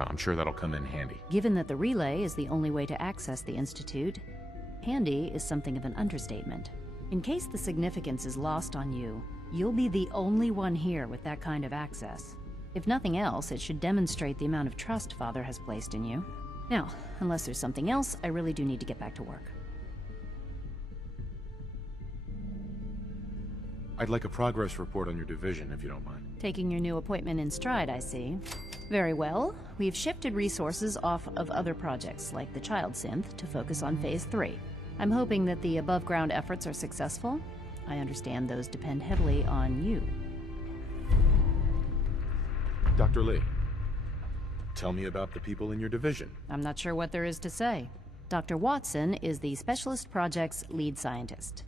I'm sure that'll come in handy. Given that the relay is the only way to access the Institute, handy is something of an understatement. In case the significance is lost on you, you'll be the only one here with that kind of access. If nothing else, it should demonstrate the amount of trust Father has placed in you. Now, unless there's something else, I really do need to get back to work. I'd like a progress report on your division, if you don't mind. Taking your new appointment in stride, I see. Very well. We've shifted resources off of other projects, like the Child Synth, to focus on Phase 3. I'm hoping that the above-ground efforts are successful. I understand those depend heavily on you. Dr. Lee, tell me about the people in your division. I'm not sure what there is to say. Dr. Watson is the Specialist Project's lead scientist.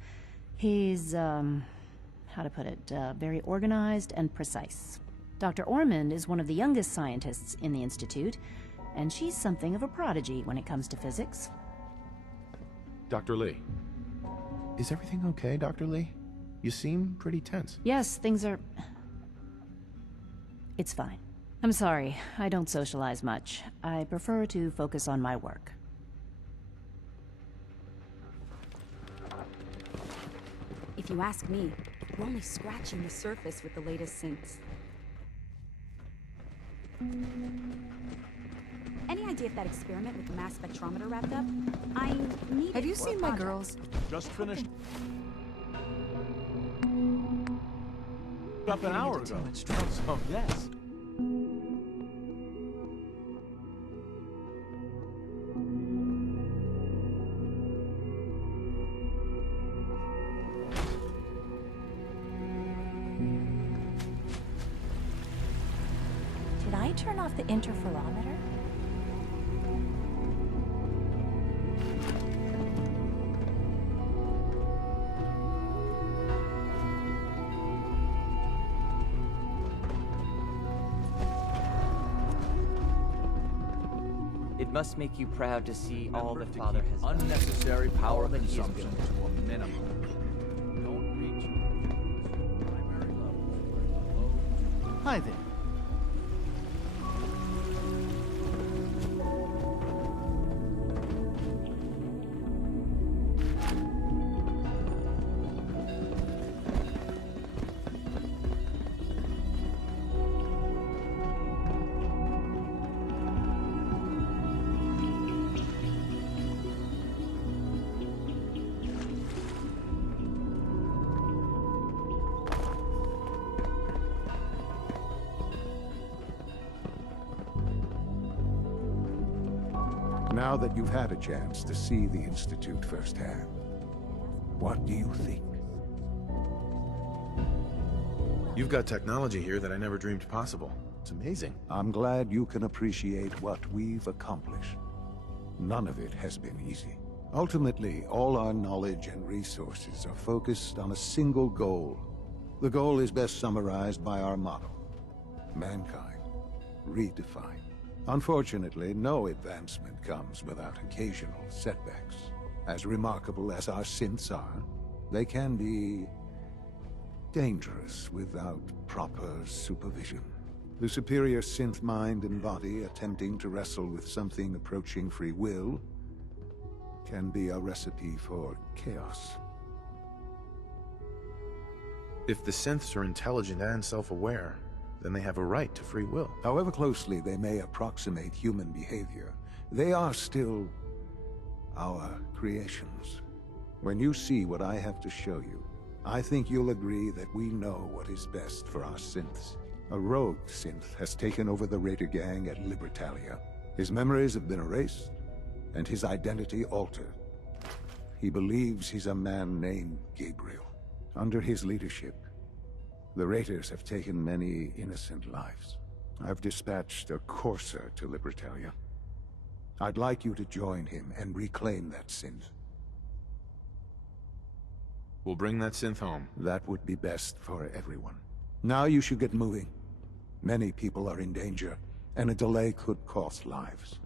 He's, how to put it, very organized and precise. Dr. Ormond is one of the youngest scientists in the Institute, and she's something of a prodigy when it comes to physics. Dr. Lee. Is everything okay, Dr. Lee? You seem pretty tense. Yes, things are... It's fine. I'm sorry, I don't socialize much. I prefer to focus on my work. If you ask me, we're only scratching the surface with the latest synths. Any idea if that experiment with the mass spectrometer wrapped up? I need Have it you for a seen my project. girls? Just finished up an hour ago. So, yes. Did I turn off the interferometer? It must make you proud to see all that Father has done. Unnecessary power All that he is consumption doing. to a minimum. Don't reach primary levels. Hi there. Now that you've had a chance to see the Institute firsthand, what do you think? You've got technology here that I never dreamed possible. It's amazing. I'm glad you can appreciate what we've accomplished. None of it has been easy. Ultimately, all our knowledge and resources are focused on a single goal. The goal is best summarized by our motto: mankind, redefined. Unfortunately, no advancement comes without occasional setbacks. As remarkable as our synths are, they can be dangerous without proper supervision. The superior synth mind and body attempting to wrestle with something approaching free will can be a recipe for chaos. If the synths are intelligent and self-aware, then they have a right to free will. However closely they may approximate human behavior, they are still our creations. When you see what I have to show you, I think you'll agree that we know what is best for our synths. A rogue synth has taken over the Raider gang at Libertalia. His memories have been erased, and his identity altered. He believes he's a man named Gabriel. Under his leadership, the Raiders have taken many innocent lives. I've dispatched a courser to Libertalia. I'd like you to join him and reclaim that synth. We'll bring that synth home. That would be best for everyone. Now you should get moving. Many people are in danger, and a delay could cost lives.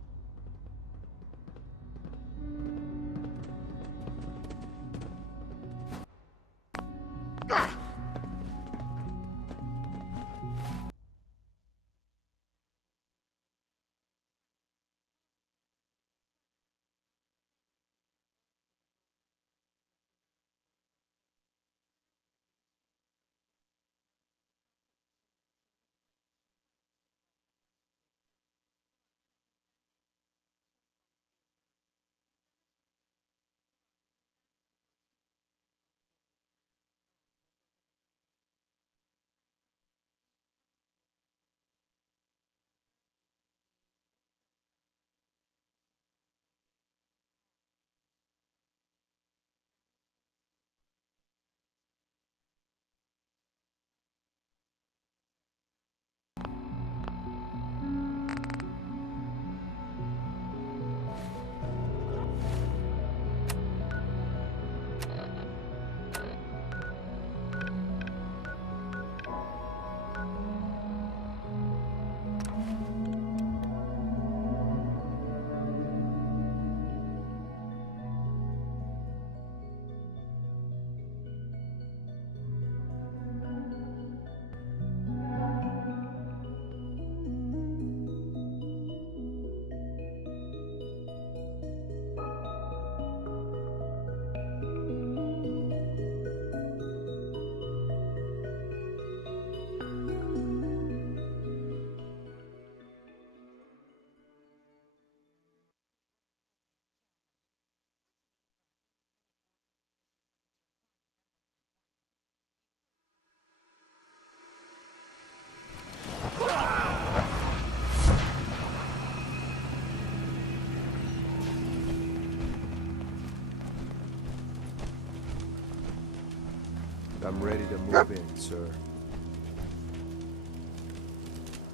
I'm ready to move in, sir.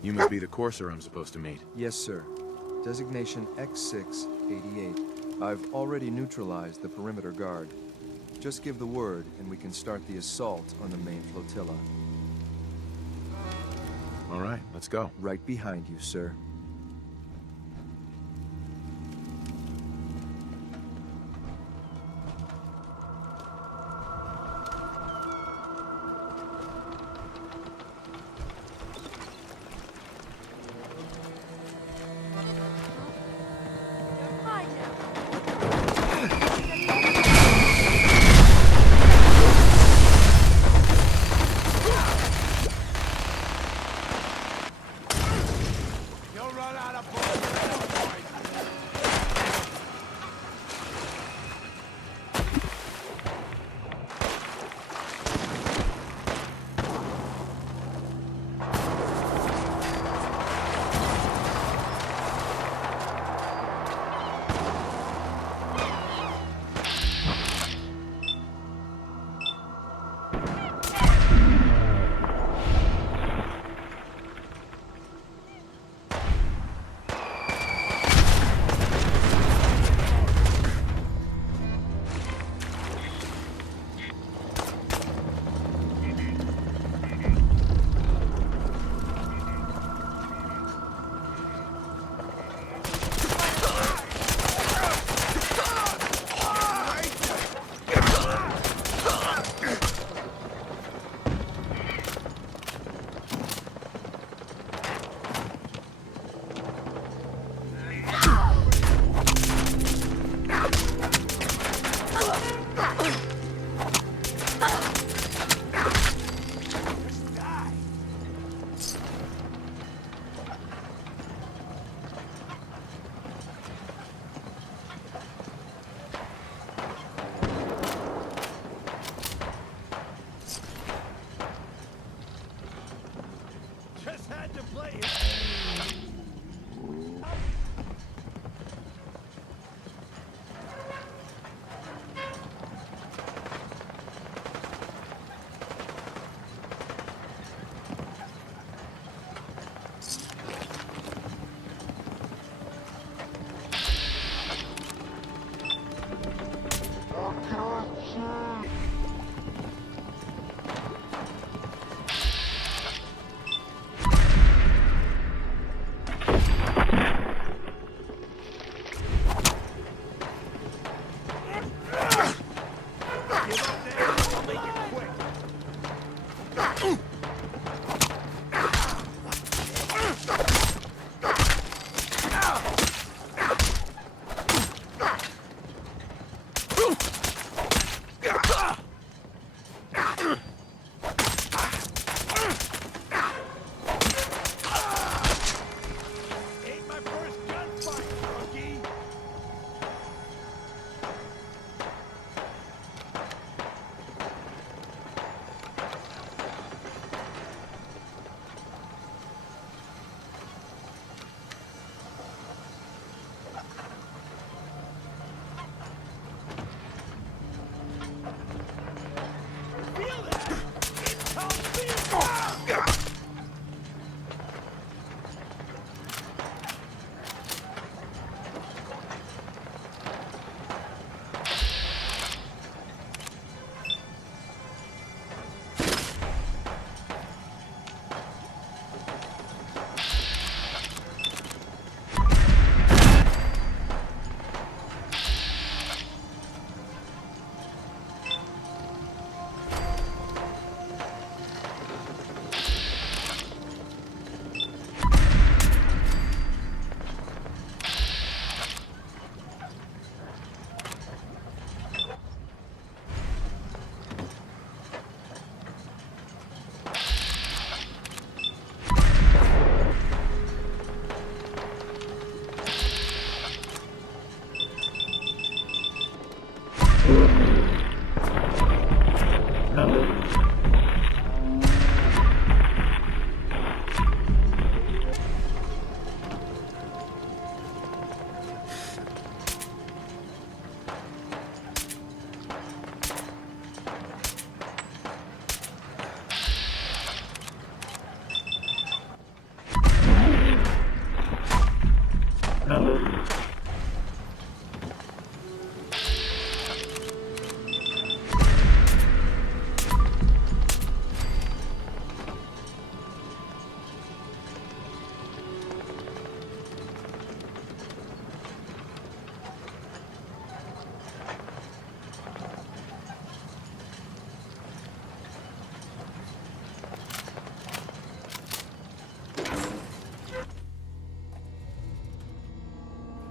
You must be the courser I'm supposed to meet. Yes, sir. Designation X688. I've already neutralized the perimeter guard. Just give the word, and we can start the assault on the main flotilla. All right, let's go. Right behind you, sir. You're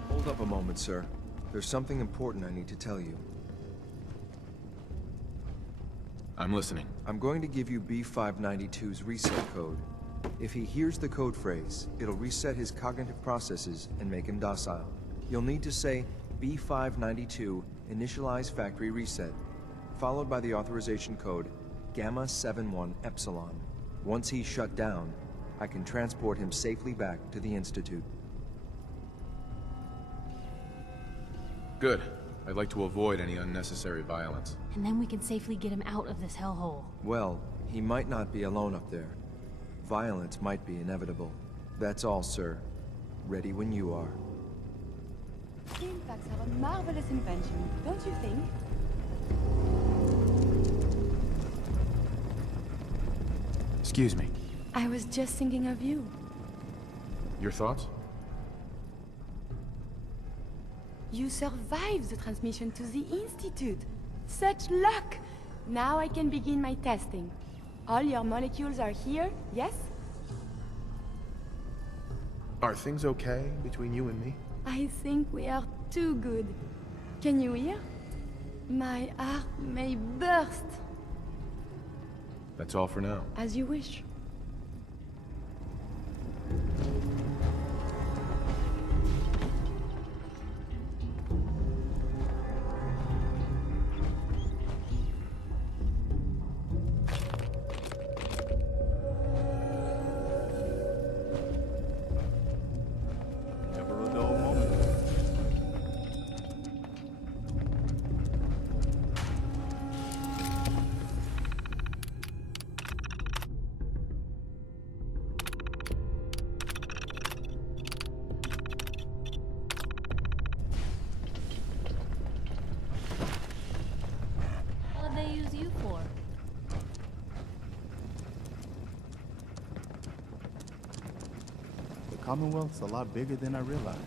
Hold up a moment, sir. There's something important I need to tell you. I'm listening. I'm going to give you B592's reset code. If he hears the code phrase, it'll reset his cognitive processes and make him docile. You'll need to say B592 initialize factory reset, followed by the authorization code Gamma 71 Epsilon. Once he's shut down, I can transport him safely back to the Institute. Good. I'd like to avoid any unnecessary violence. And then we can safely get him out of this hellhole. Well, he might not be alone up there. Violence might be inevitable. That's all, sir. Ready when you are. Impacts are a marvelous invention, don't you think? Excuse me. I was just thinking of you. Your thoughts? You survived the transmission to the Institute. Such luck! Now I can begin my testing. All your molecules are here, yes? Are things okay between you and me? I think we are too good. Can you hear? My heart may burst. That's all for now. As you wish. Never a dull moment. What did they use you for? The Commonwealth's a lot bigger than I realized.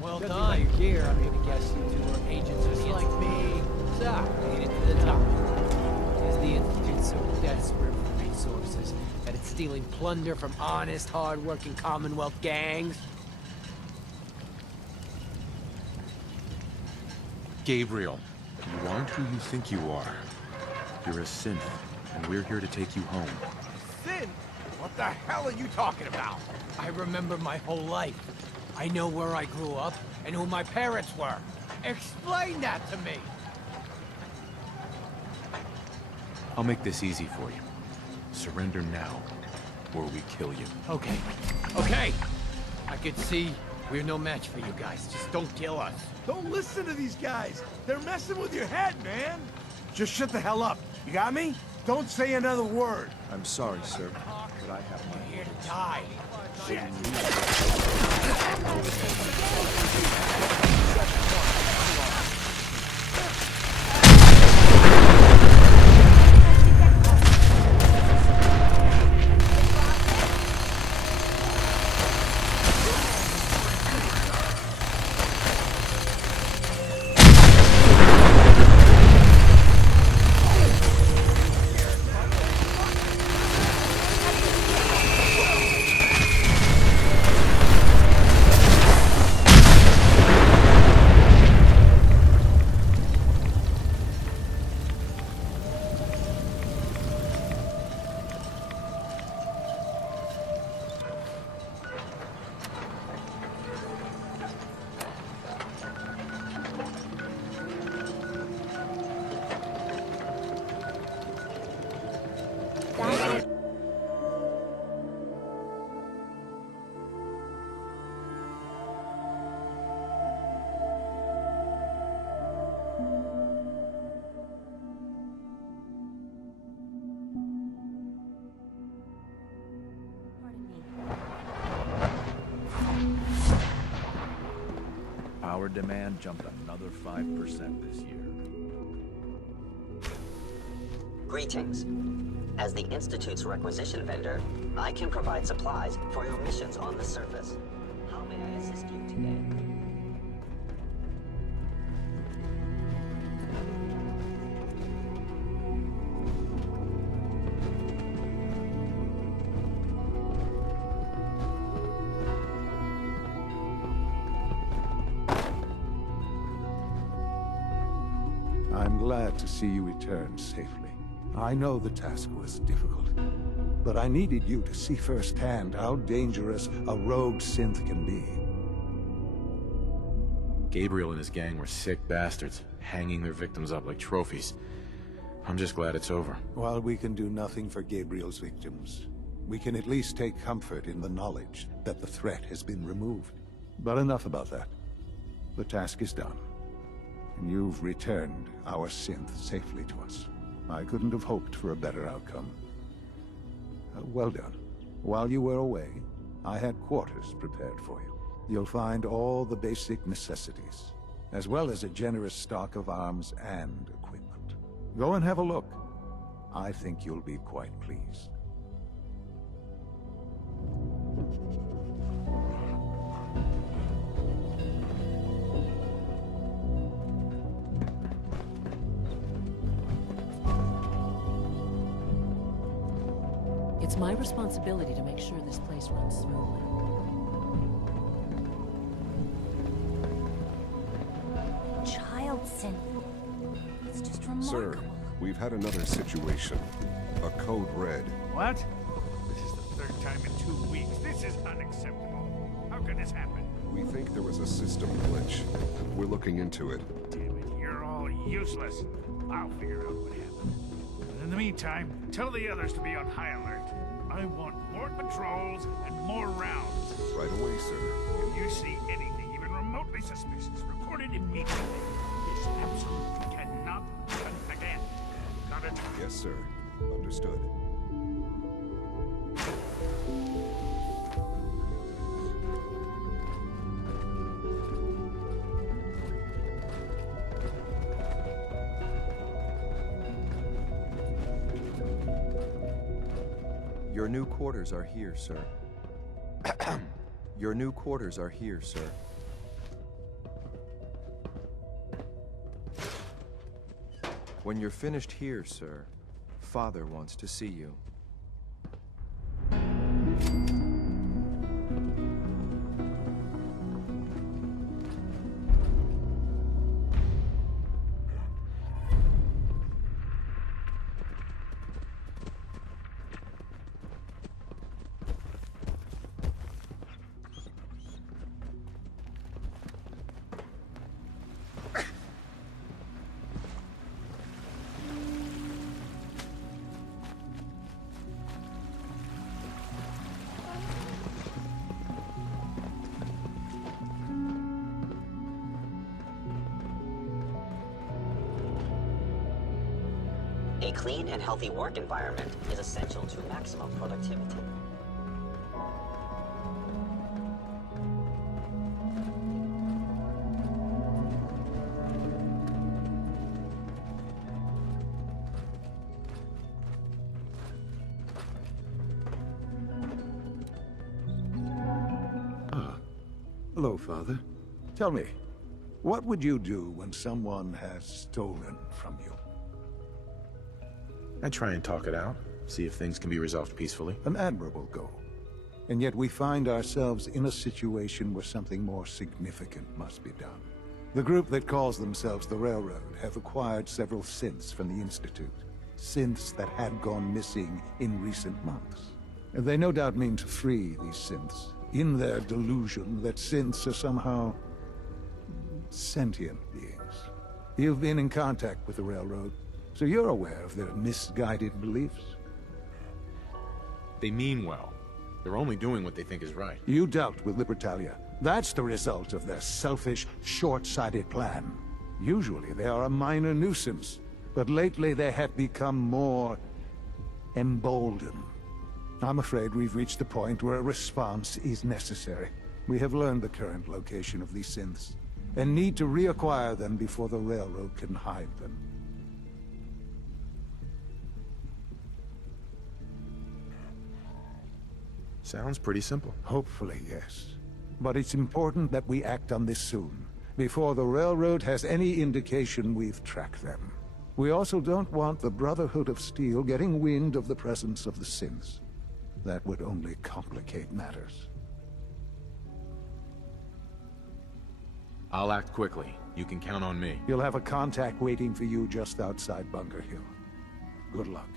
Well Judging done. by your Gear, I'm gonna guess you two are agents just like me. So, made it to the top. Is the Institute so desperate for resources that it's stealing plunder from honest, hard-working Commonwealth gangs? Gabriel, you aren't who you think you are. You're a synth, and we're here to take you home. Sin? What the hell are you talking about? I remember my whole life. I know where I grew up and who my parents were. Explain that to me! I'll make this easy for you. Surrender now, or we kill you. Okay. Okay! I can see we're no match for you guys. Just don't kill us. Don't listen to these guys. They're messing with your head, man. Just shut the hell up. You got me? Don't say another word. I'm sorry, sir, but I have my Here to die. Shit! demand jumped another 5% this year. Greetings. As the Institute's requisition vendor, I can provide supplies for your missions on the surface. How may I assist you today? I'm glad to see you return safely. I know the task was difficult, but I needed you to see firsthand how dangerous a rogue synth can be. Gabriel and his gang were sick bastards, hanging their victims up like trophies. I'm just glad it's over. While we can do nothing for Gabriel's victims, we can at least take comfort in the knowledge that the threat has been removed. But enough about that. The task is done. And you've returned our synth safely to us. I couldn't have hoped for a better outcome. Well done. While you were away, I had quarters prepared for you. You'll find all the basic necessities, as well as a generous stock of arms and equipment. Go and have a look. I think you'll be quite pleased. It's my responsibility to make sure this place runs smoothly. Child synth. It's just remarkable. Sir, we've had another situation. A code red. What? This is the third time in 2 weeks. This is unacceptable. How could this happen? We think there was a system glitch. We're looking into it. Damn it, you're all useless. I'll figure out what happened. And in the meantime, tell the others to be on high alert. I want more patrols and more rounds. Right away, sir. If you see anything even remotely suspicious, report it immediately. This absolutely cannot happen again. Got it? Yes, sir. Understood. Your new quarters are here, sir. Your new quarters are here, sir. When you're finished here, sir, Father wants to see you. A clean and healthy work environment is essential to maximum productivity. Hello, Father. Tell me, what would you do when someone has stolen from you? I try and talk it out, see if things can be resolved peacefully. An admirable goal. And yet we find ourselves in a situation where something more significant must be done. The group that calls themselves the Railroad have acquired several synths from the Institute. Synths that had gone missing in recent months. And they no doubt mean to free these synths, in their delusion that synths are somehow sentient beings. You've been in contact with the Railroad, so you're aware of their misguided beliefs? They mean well. They're only doing what they think is right. You dealt with Libertalia. That's the result of their selfish, short-sighted plan. Usually they are a minor nuisance, but lately they have become more emboldened. I'm afraid we've reached the point where a response is necessary. We have learned the current location of these synths, and need to reacquire them before the railroad can hide them. Sounds pretty simple. Hopefully, yes. But it's important that we act on this soon, before the railroad has any indication we've tracked them. We also don't want the Brotherhood of Steel getting wind of the presence of the synths. That would only complicate matters. I'll act quickly. You can count on me. You'll have a contact waiting for you just outside Bunker Hill. Good luck.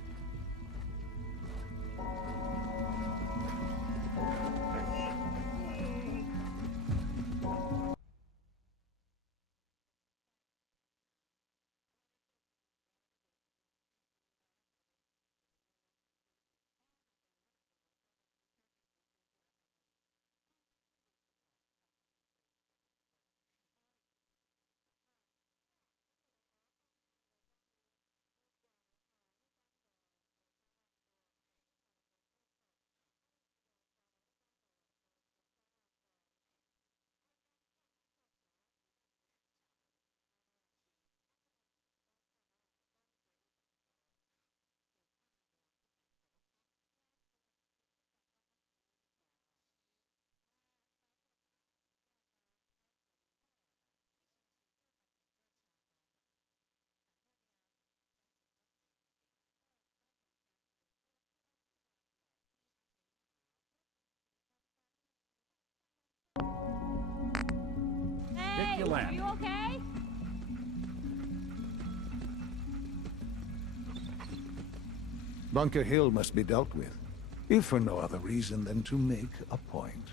Hey, are you okay? Bunker Hill must be dealt with, if for no other reason than to make a point.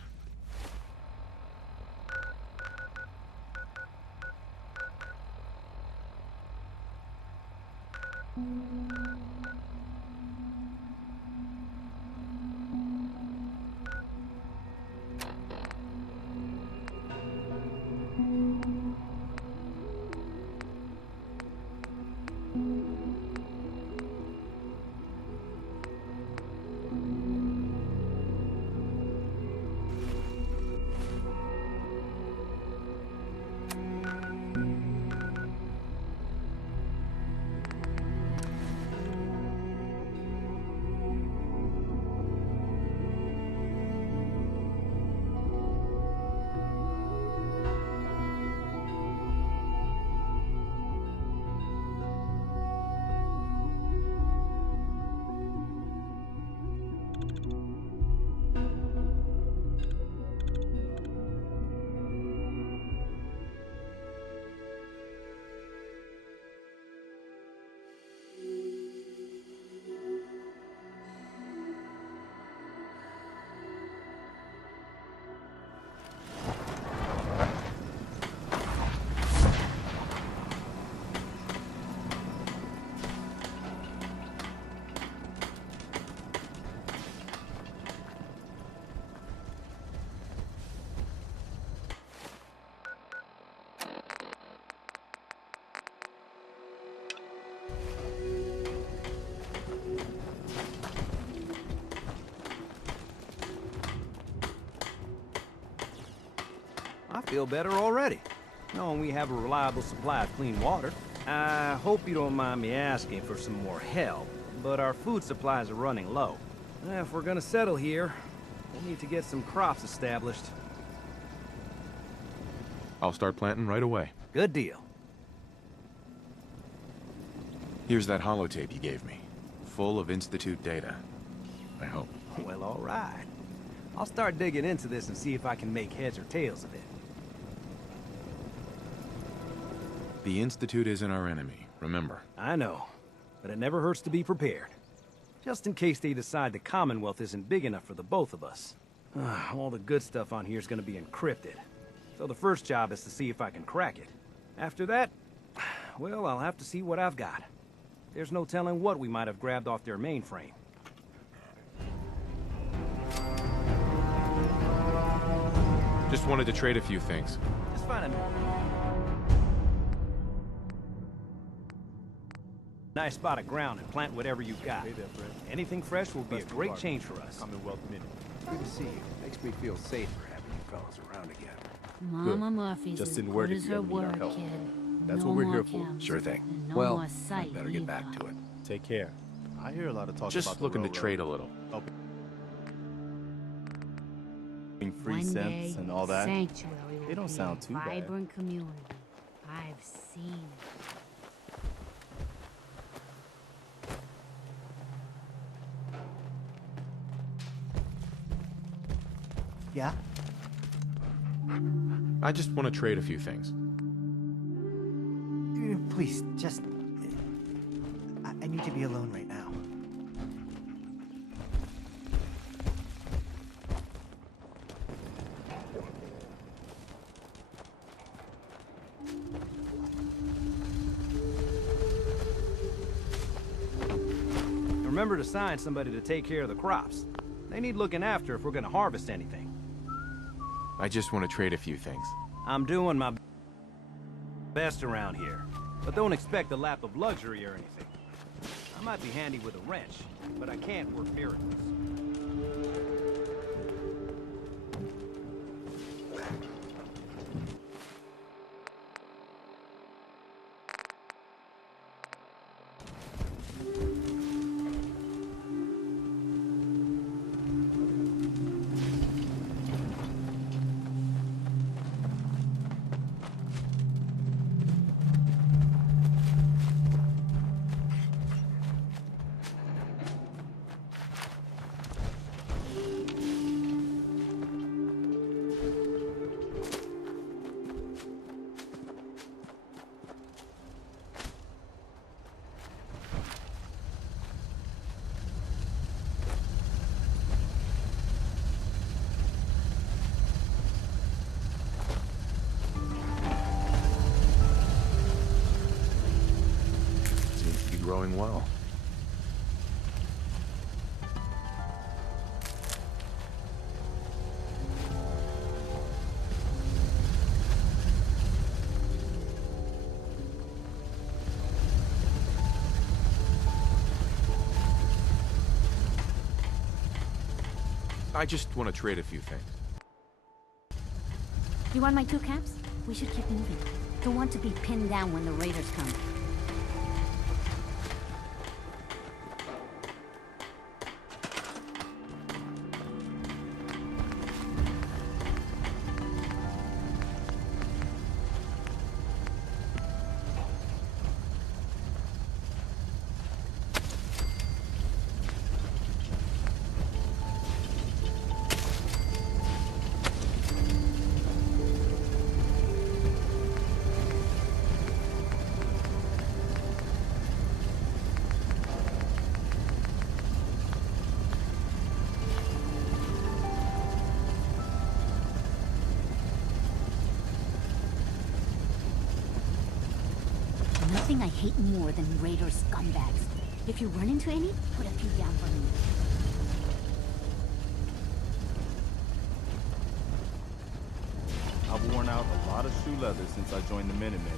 I feel better already, knowing we have a reliable supply of clean water. I hope you don't mind me asking for some more help, but our food supplies are running low. If we're gonna settle here, we'll need to get some crops established. I'll start planting right away. Good deal. Here's that holotape you gave me. Full of Institute data. I hope. Well, all right. I'll start digging into this and see if I can make heads or tails of it. The Institute isn't our enemy, remember. I know, but it never hurts to be prepared. Just in case they decide the Commonwealth isn't big enough for the both of us. All the good stuff on here is going to be encrypted. So the first job is to see if I can crack it. After that, well, I'll have to see what I've got. There's no telling what we might have grabbed off their mainframe. Just wanted to trade a few things. Just find a nice spot of ground and plant whatever you've got. Hey there, friend. Anything fresh will be a great change for us. Commonwealth Minute. Good to see you. Makes me feel safer having you fellas around again. Mama Murphy's Just as didn't good work if as you her ever need our word, help. kid. That's No what we're more here for. camps, Sure thing. and no Well, more sight better get either. back to it. Take care. I hear a lot of talk about Just the looking to railroad. trade a little. Free One cents day, and all that. Sanctuary will They don't be sound a too bad. vibrant community. I've seen it. Yeah? I just want to trade a few things. Please, just... I need to be alone right now. Remember to assign somebody to take care of the crops. They need looking after if we're gonna harvest anything. I just want to trade a few things. I'm doing my best around here, but don't expect a lap of luxury or anything. I might be handy with a wrench, but I can't work miracles. Seems to be growing well. I just want to trade a few things. You want my 2 caps? We should keep moving. Don't want to be pinned down when the raiders come. Nothing I hate more than raider scumbags. If you run into any, put a few down for me. I've worn out a lot of shoe leather since I joined the Minutemen.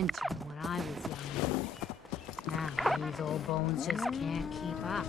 adventure when I was young. Now these old bones just can't keep up.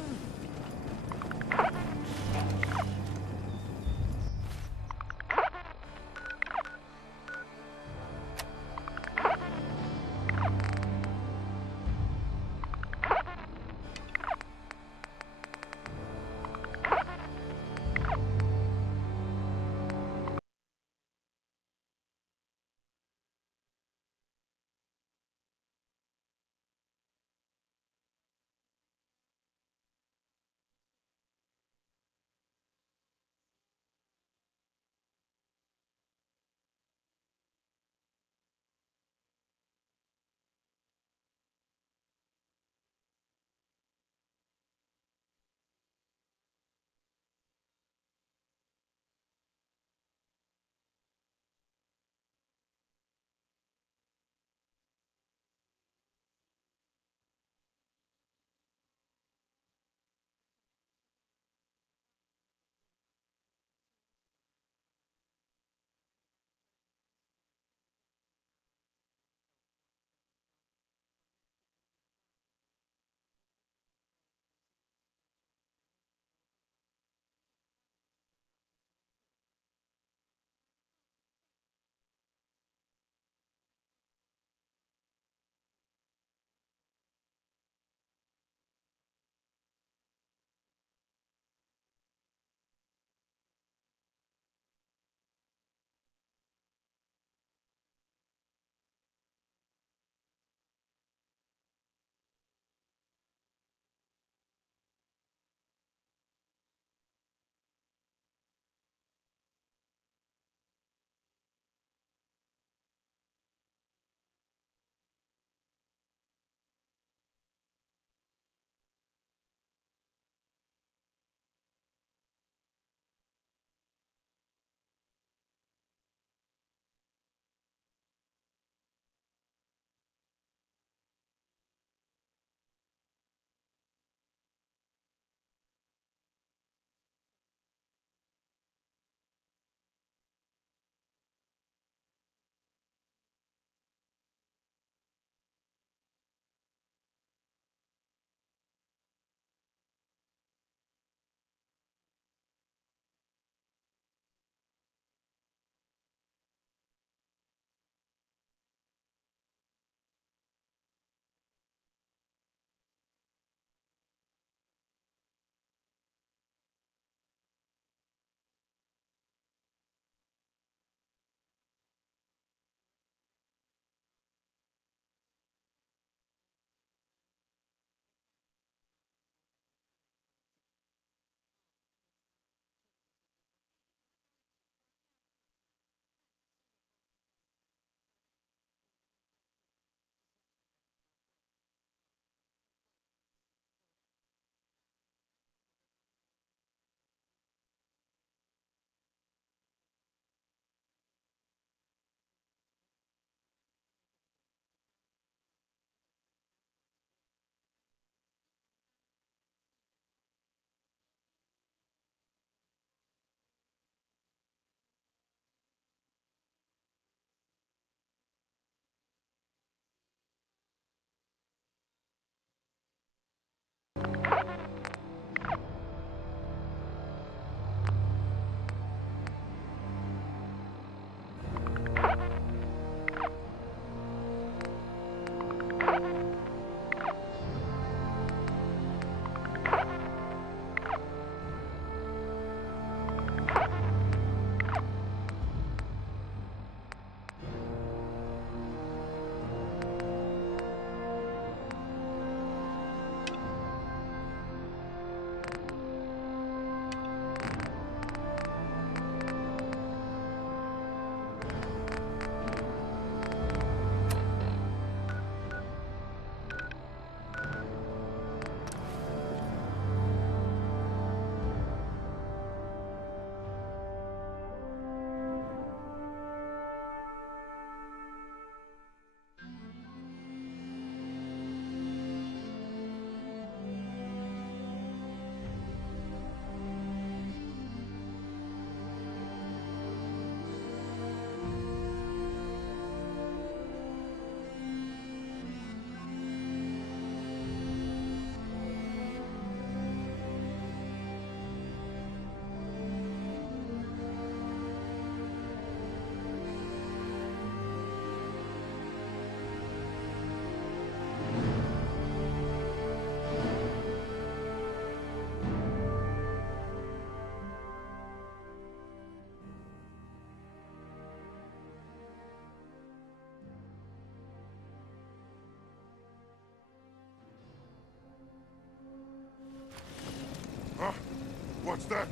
monster!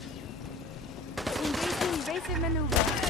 Engaging evasive maneuver.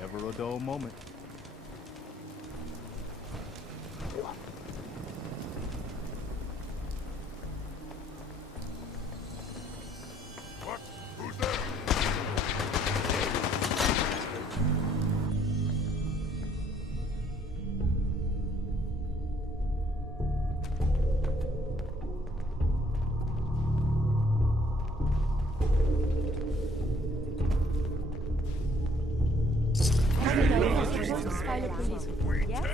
Never a dull moment. File a police report, yes?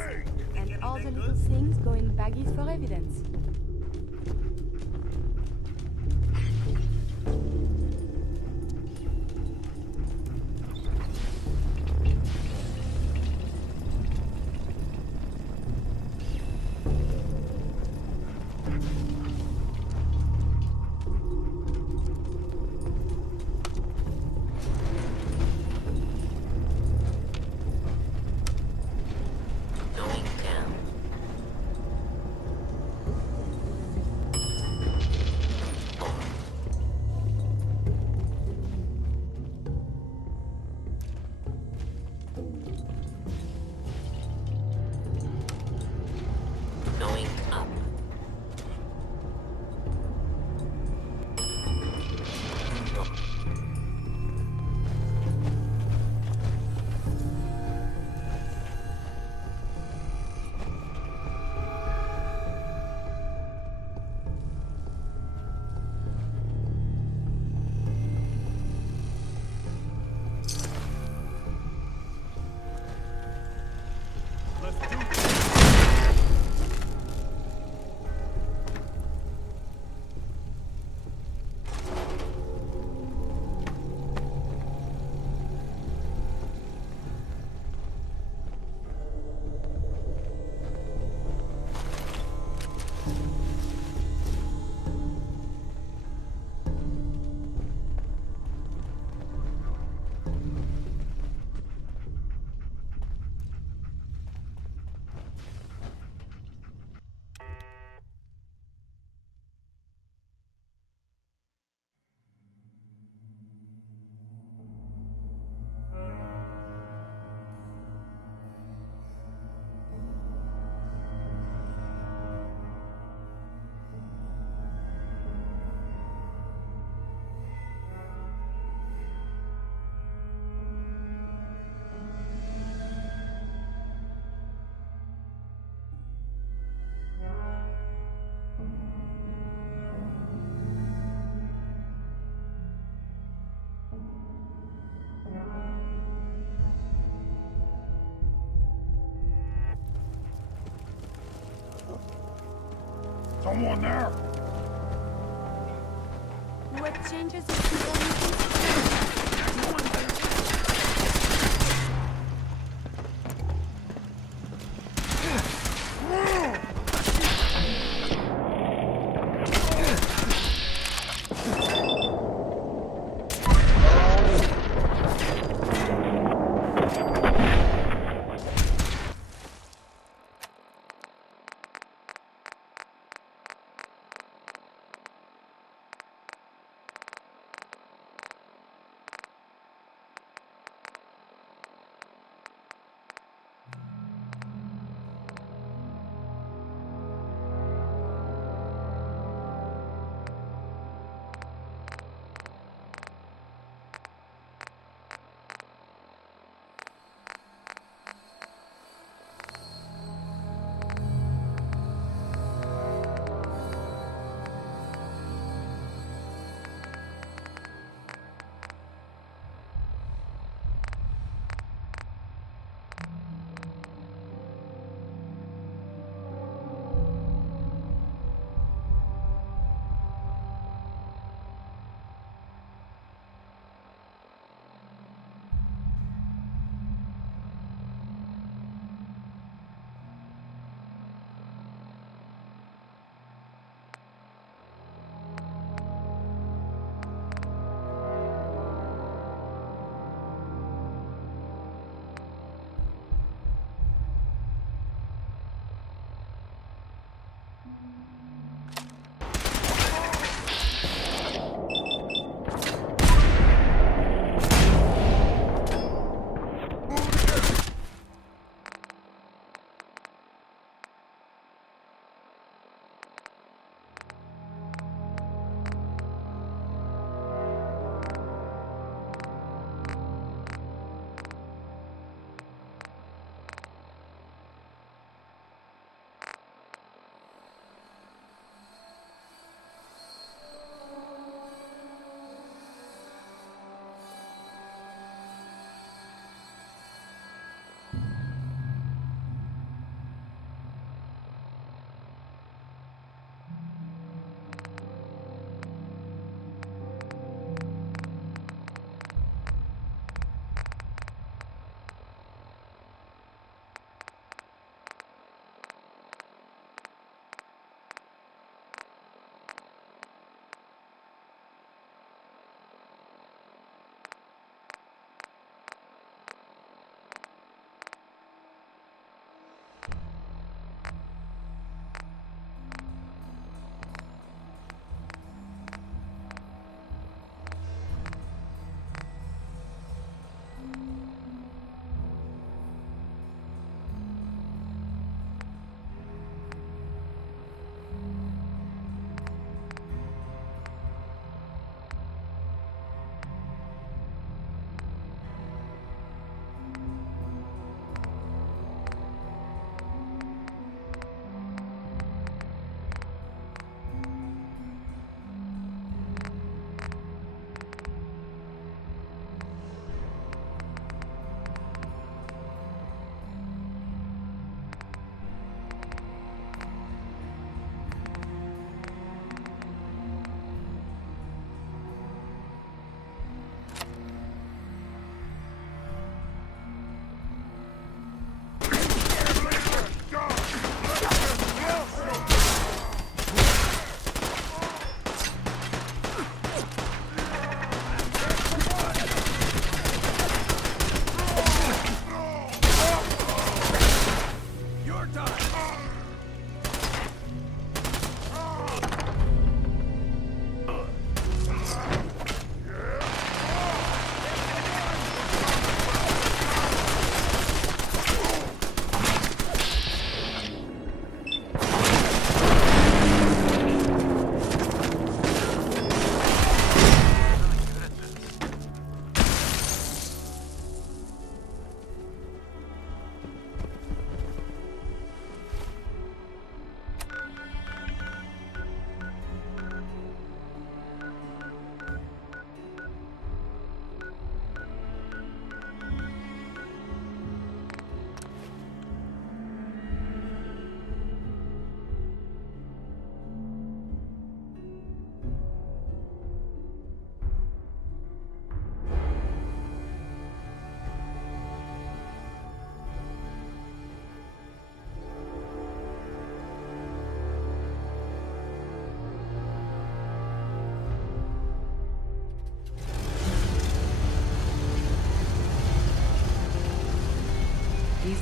And all the little things go in baggies for evidence. Someone there? What changes if you don't listen?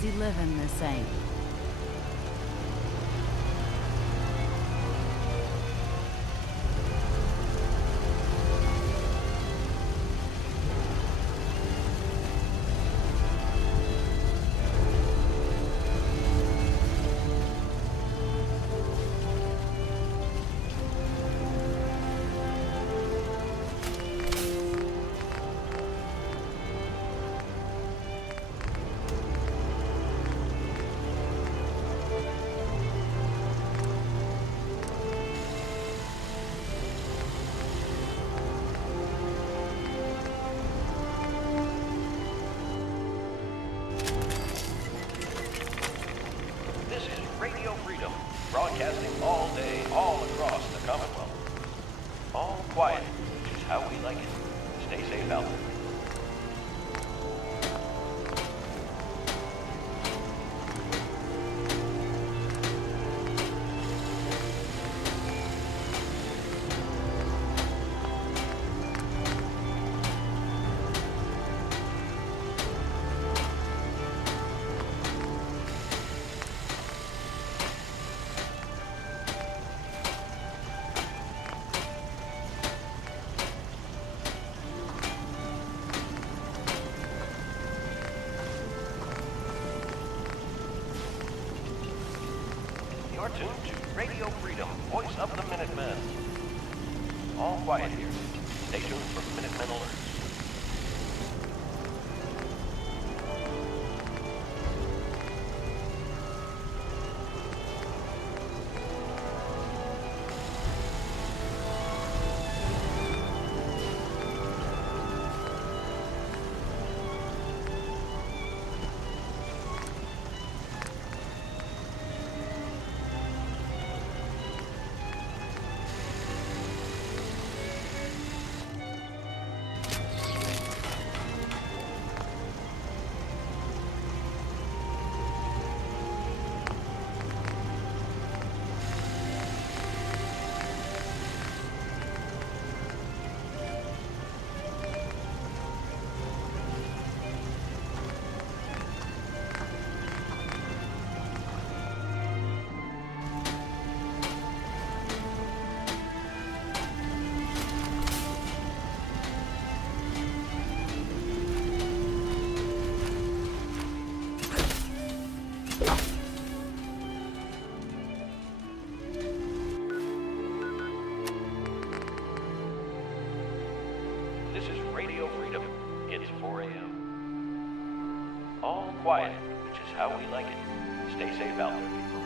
easy living, this ain't. This is Radio Freedom, broadcasting all day, all across the Commonwealth. All quiet, which is how we like it. Stay safe out there. You're tuned to Radio Freedom, voice of the Minutemen. All quiet here. Stay tuned for Minutemen alerts. This is Radio Freedom. It's 4 a.m. All quiet, which is how we like it. Stay safe out there, people.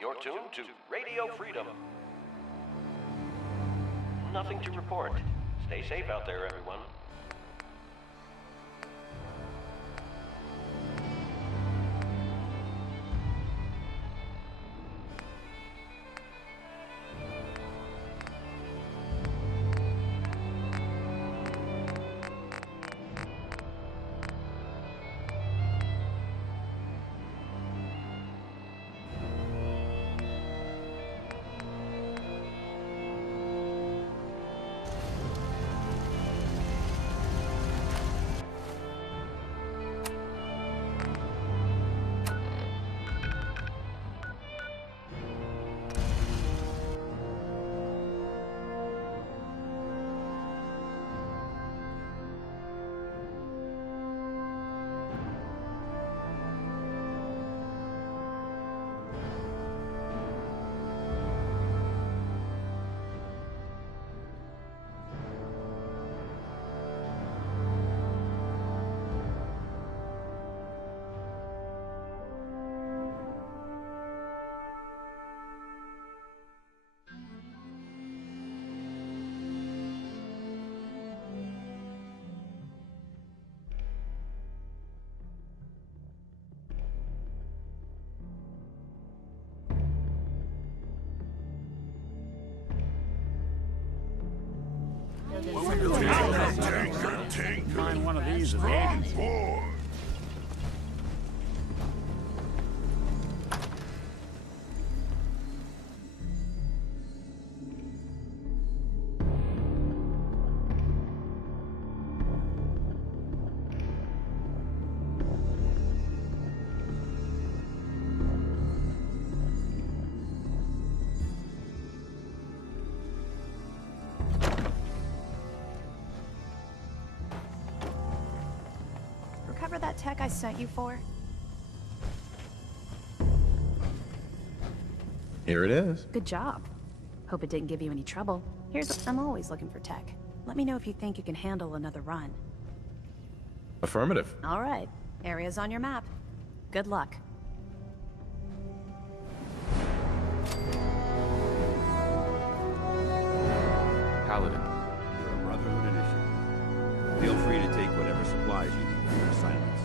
You're tuned to Radio Freedom. Nothing to report. Stay safe out there, everyone. Find one of these at Agent Ford. Recover that tech I sent you for? Here it is. Good job. Hope it didn't give you any trouble. I'm always looking for tech. Let me know if you think you can handle another run. Affirmative. All right. Area's on your map. Good luck. Paladin. You're a Brotherhood initiative. Feel free to take whatever supplies you need for your assignments.